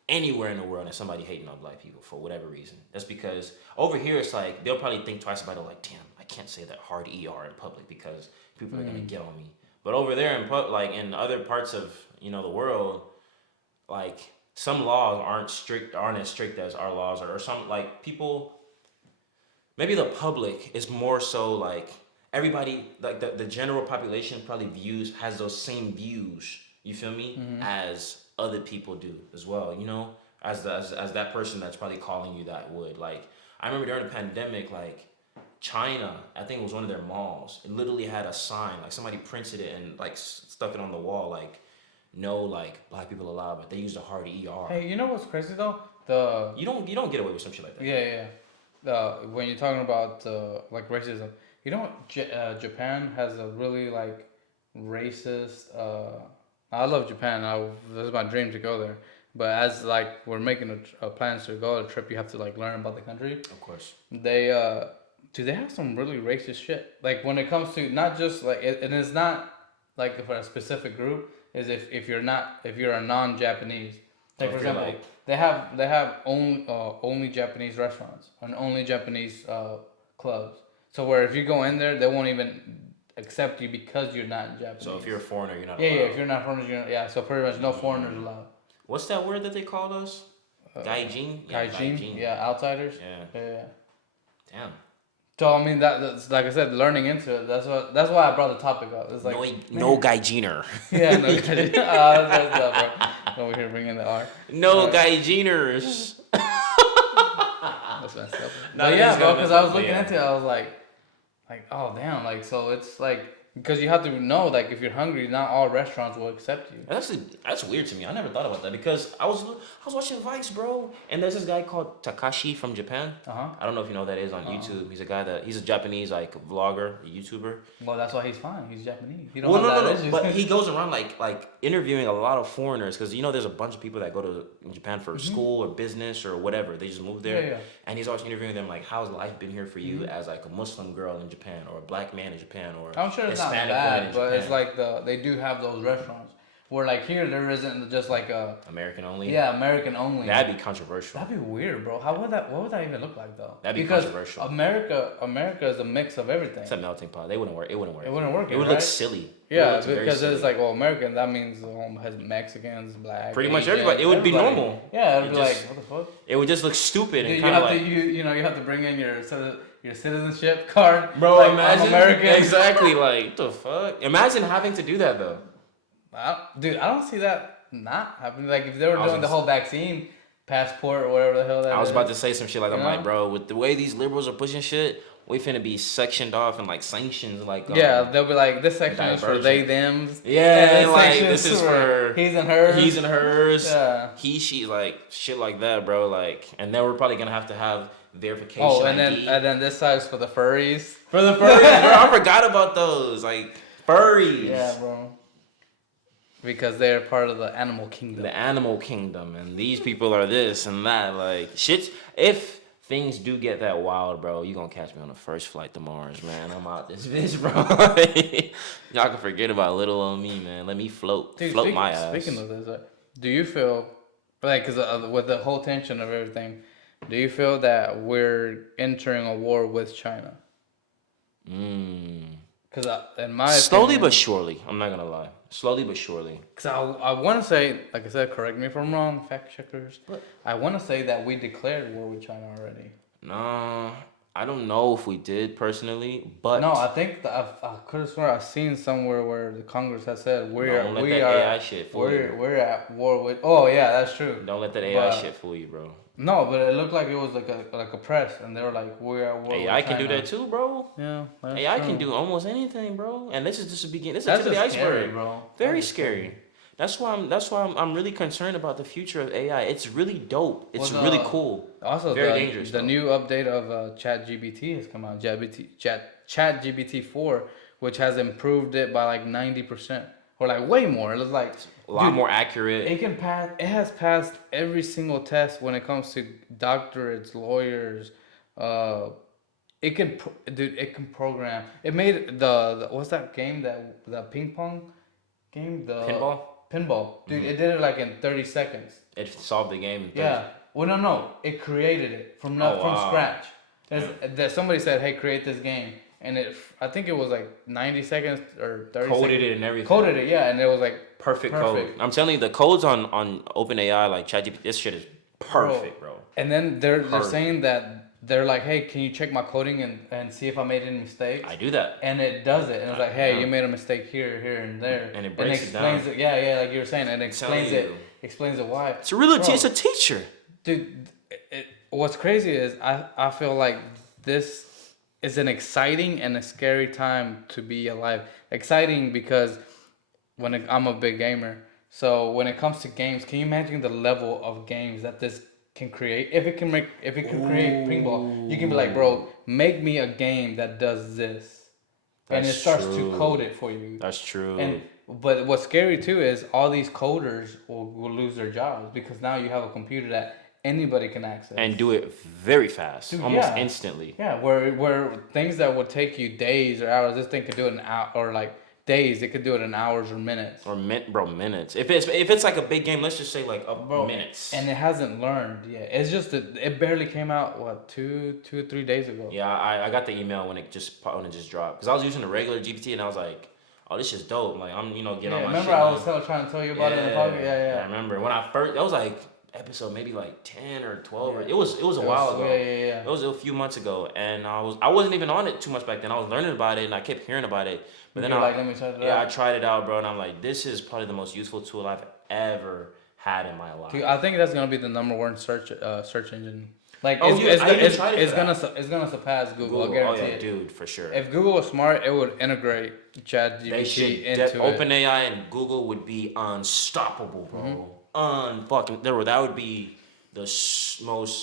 anywhere in the world and somebody hating on black people for whatever reason. That's because over here it's like they'll probably think twice about it. Like, damn, I can't say that hard ER in public because people are gonna get on me. But over there like in other parts of you know the world, like. Some laws aren't as strict as our laws are, or some like people. Maybe the public is more so like everybody, like the general population probably has those same views. You feel me? As other people do as well. You know, as that person that's probably calling you that would like. I remember during the pandemic, like China, I think it was one of their malls. It literally had a sign, like somebody printed it and like stuck it on the wall, like. No, like black people allowed, but they use the hard ER. Hey, you know what's crazy though? You don't get away with some shit like that. Yeah. When you're talking about like racism, you know what? Japan has a really like racist. I love Japan. This is my dream to go there. But as like we're making a plans to go on a trip, you have to like learn about the country. Of course. They have some really racist shit. Like when it comes to not just like and it's not like for a specific group. Is if you're a non-Japanese, like for example, they have only Japanese restaurants and only Japanese clubs. So where if you go in there, they won't even accept you because you're not Japanese. So if you're a foreigner, you're not. Yeah, if you're not foreigners, you're not, So pretty much no foreigners allowed. What's that word that they called us? Gaijin. Gaijin. Yeah, outsiders. Yeah. Damn. So I mean that's like I said, learning into it. That's why I brought the topic up. It's like no gaijiner. Yeah, no gaijiner. That's bro. Over here bringing the R. No gaijiners. That's messed up. Nah, But it is yeah, kind bro, of because messed I up. was But looking yeah. into it, I was like, oh damn, like so it's like because you have to know like if you're hungry, not all restaurants will accept you. That's weird to me. I never thought about that because I was watching Vice, bro, and there's this guy called Takashi from Japan. Uh huh. I don't know if you know who that is on YouTube. He's a Japanese like vlogger, a YouTuber. Well, that's why he's fine. He's Japanese. He don't Well, have no, that no, no. issues. But he goes around like interviewing a lot of foreigners because there's a bunch of people that go to Japan for school or business or whatever. They just move there, Yeah, yeah. and he's always interviewing them like, how's life been here for you Mm-hmm. as like a Muslim girl in Japan or a black man in Japan or I'm sure it's not Hispanic woman bad, in but it's Japan. like they do have those restaurants where like here there isn't just like a American only. yeah American only. That'd be controversial. That'd be weird, bro. How would that? What would that even look like though? That'd be Because controversial. America is a mix of everything. It's a melting pot. They wouldn't work. It wouldn't work. It wouldn't work. It would right? look silly. Yeah, It would look very because silly. it's like well American. That means has Mexicans, black. Pretty much Asians, everybody. It would be everybody. normal. Yeah, it'd It be just- like what the fuck. It would just look stupid and You kind of have like. to you know you have to bring in your citizenship card. Bro, like, imagine. I'm American. Exactly. Like, what the fuck? Imagine having to do that though. Dude, I don't see that not happening. Like if they were I was doing the gonna whole vaccine passport or whatever the hell that I was is. about to say some shit like, I'm You like, know? bro, with the way these liberals are pushing shit, we finna be sectioned off and like sanctions, like. Yeah, they'll be like, this section is for diversion. they, thems. Yeah, and like section this is for he's and hers. he's and hers, Yeah. he, she, like shit like that, bro. Like, and then we're probably gonna have to have verification. Oh, and ID. then this side's for the furries. For the furries, bro, I forgot about those. Like furries. Yeah, bro. Because they're part of the animal kingdom. The animal kingdom, and these people are this and that. Like shit. If things do get that wild, bro, you gonna catch me on the first flight to Mars, man. I'm out this bitch, bro. Y'all can forget about little old me, man. Let me float, Dude, float my ass. Speaking of this, do you feel like, because with the whole tension of everything, do you feel that we're entering a war with China? Because in my Slowly opinion, but surely, I'm not gonna lie. Slowly but surely. because I want to say, like I said, correct me if I'm wrong, fact checkers. What? I want to say that we declared war with China already. Nah, I don't know if we did personally, but No, I think that I could have sworn I've seen somewhere where the Congress has said don't let that AI shit fool you. we're at war with. Oh yeah, that's true. Don't let that AI But- shit fool you, bro. No, but it looked like it was like a press, and they were like, we're at war with AI can do China. that too, bro. Yeah, that's AI true. can do almost anything, bro. And this is just the beginning. This is the That's tip of the just scary, iceberg. bro. Very That's scary. That's why I'm really concerned about the future of AI. It's really dope. It's Well, really cool. Also, Very the, dangerous, the though. new update of ChatGPT has come out. ChatGPT 4, which has improved it by like 90%, or like way more. It was like A lot more accurate. It can pass. It has passed every single test when it comes to doctorates, lawyers. It can, dude. It can program. It made the what's that game the ping pong game the Pinball? Pinball, dude. It did it like in 30 seconds. It solved the game. Yeah. Well, no. It created it from wow. scratch. Somebody said, "Hey, create this game," and I think it was like 90 seconds or 30 Coded seconds. it and everything. Coded it, yeah, and it was like Perfect code. I'm telling you, the codes on OpenAI, like ChatGPT, this shit is perfect, bro. And then they're Perfect. saying that they're like, "Hey, can you check my coding and see if I made any mistakes?" I do that. And it does it, and it's like, "Hey, Yeah. you made a mistake here, here, and there," And it breaks it down. explains it. Yeah, like you were saying, and it explains telling it, you. explains it why. It's a real. Bro. It's a teacher. Dude, what's crazy is I feel like this is an exciting and a scary time to be alive. Exciting because I'm a big gamer, so when it comes to games, can you imagine the level of games that this can create? If it can create pinball, you can be like, bro, make me a game that does this, and it That's starts true. to code it for you. That's true. But what's scary too is all these coders will lose their jobs because now you have a computer that anybody can access and do it very fast, Dude, almost yeah. instantly. Yeah, where things that would take you days or hours, this thing could do it in or like days. It could do it in hours or minutes. Or minutes. If it's like a big game, let's just say like minutes. And it hasn't learned yet. It's just that it barely came out. What 2 or 3 days ago? Yeah, I got the email when it just dropped because I was using the regular GPT and I was like, oh, this is dope. Like I'm getting on my remember shit. I was trying to tell you about it in the podcast. Yeah. I remember when I first. That was like episode maybe like 10 or 12. It was a while ago. Yeah. It was a few months ago, and I wasn't even on it too much back then. I was learning about it, and I kept hearing about it. But then let me try it I out. tried it out, bro, and I'm like, this is probably the most useful tool I've ever had in my life. Dude, I think that's gonna be the number one search engine. Like Oh, I even tried it for that. it's gonna surpass Google. I Google, oh guarantee yeah, it. dude, for sure. If Google was smart, it would integrate They ChatGPT should. into it. OpenAI and Google would be unstoppable, Mm-hmm. bro. Unfucking. That would be the most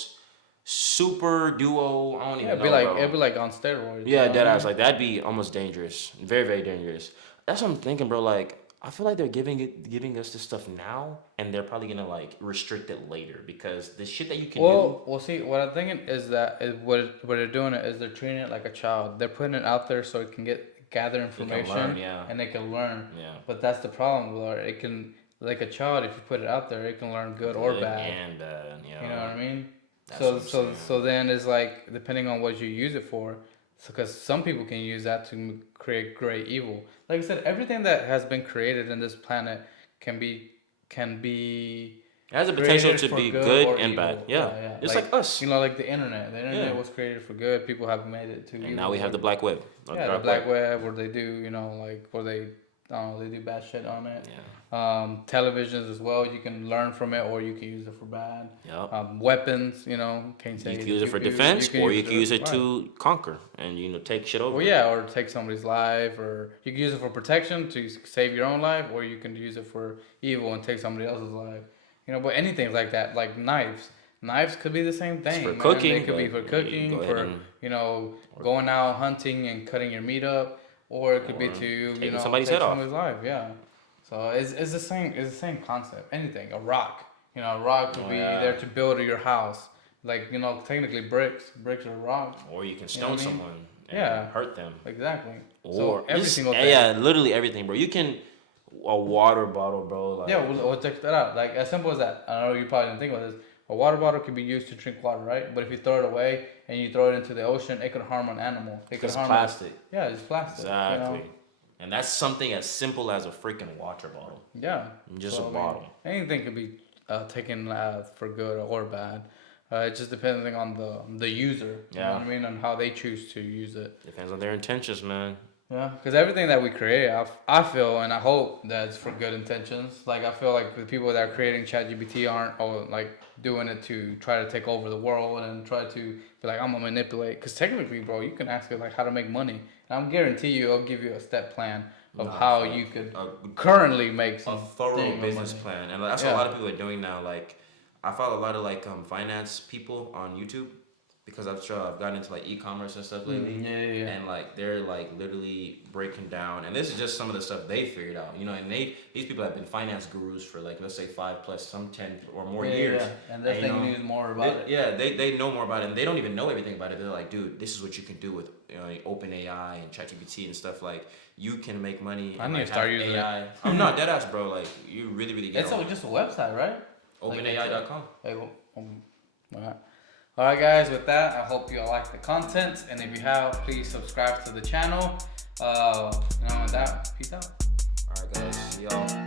super duo. I don't Yeah, even know, bro. it'd be like on steroids. You Yeah, know what dead I ass. mean? Like that'd be almost dangerous. Very, very dangerous. That's what I'm thinking, bro. Like I feel like they're giving us this stuff now, and they're probably gonna like restrict it later because the shit that you can do. Well, see, what I'm thinking is that what they're doing is they're treating it like a child. They're putting it out there so it can gather You can information learn, yeah, and they can learn. yeah. But that's the problem, Lord. It can like a child if you put it out there, it can learn good or Good bad. and bad. Yeah. You know what I mean? That's So what I'm so saying. so then it's like depending on what you use it for, because some people can use that to create great evil. Like I said, everything that has been created in this planet can be It has the potential created to for be good good or and evil. bad. Yeah. Yeah. It's like us. You know, like the internet. The internet Yeah. was created for good. People have made it to And evil. now we have the black web. Or yeah, the dark black web where they do, you know, like where they I don't know, they do bad shit on it. Yeah. Televisions as well. You can learn from it, or you can use it for bad. Yep. Weapons, you know, can't say You can that use it for can- defense, or you it can use it right. to conquer and take shit over. Well, yeah, or take somebody's life, or you can use it for protection to save your own life, or you can use it for evil and take somebody else's life. You know, but anything like that, like knives. Knives could be the same thing. for man. cooking, They could be but for cooking, go ahead for and- you know, going out hunting and cutting your meat up, or it could be Or to you taking know somebody's take head off. somebody's life. Yeah. So it's the same. It's the same concept. Anything, a rock. You know, a rock could Oh, be yeah. there to build your house. Like you know, technically bricks are rocks. Or you can You know stone what I mean? someone and Yeah. hurt them. Exactly. Or So every just- single thing. Yeah, literally everything, bro. You can a water bottle, bro. Like, Yeah, we'll check that out. Like as simple as that. I know you probably didn't think about this. A water bottle can be used to drink water, right? But if you throw it away and you throw it into the ocean, it could harm an animal. It could it's harm. plastic. Yeah, it's plastic. Exactly. You know? And that's something as simple as a freaking water bottle. Yeah. Just So, a I mean, bottle. anything can be taken for good or bad. It just depending on the user. You know Yeah. what I mean? And how they choose to use it. Depends on their intentions, man. Yeah, because everything that we create, I feel and I hope that it's for good intentions. Like I feel like the people that are creating ChatGPT aren't like doing it to try to take over the world and try to be like I'm gonna manipulate. Because technically, bro, you can ask it like how to make money, and I guarantee you, it'll give you a step plan of how you could currently make A some thorough thing of business money. plan, and that's Yeah. what a lot of people are doing now. Like, I follow a lot of like finance people on YouTube because I've gotten into like e-commerce and stuff lately. Yeah. And like they're like literally breaking down, and this is just some of the stuff they figured out, you know. And these people have been finance gurus for like let's say 5+, some 10 or more years. Yeah. And they're you thinking know, news more about it. Yeah, they know more about it, and they don't even know everything about it. They're like, dude, this is what you can do with OpenAI and ChatGPT and stuff. Like, you can make money. I and, need like, to start have using AI. I'm not dead ass, bro. Like, you really get It's on just a website, right? OpenAI.com. Like, alright. Alright guys, with that, I hope you all like the content, and if you have, please subscribe to the channel. With that, peace out. All right, guys, see y'all.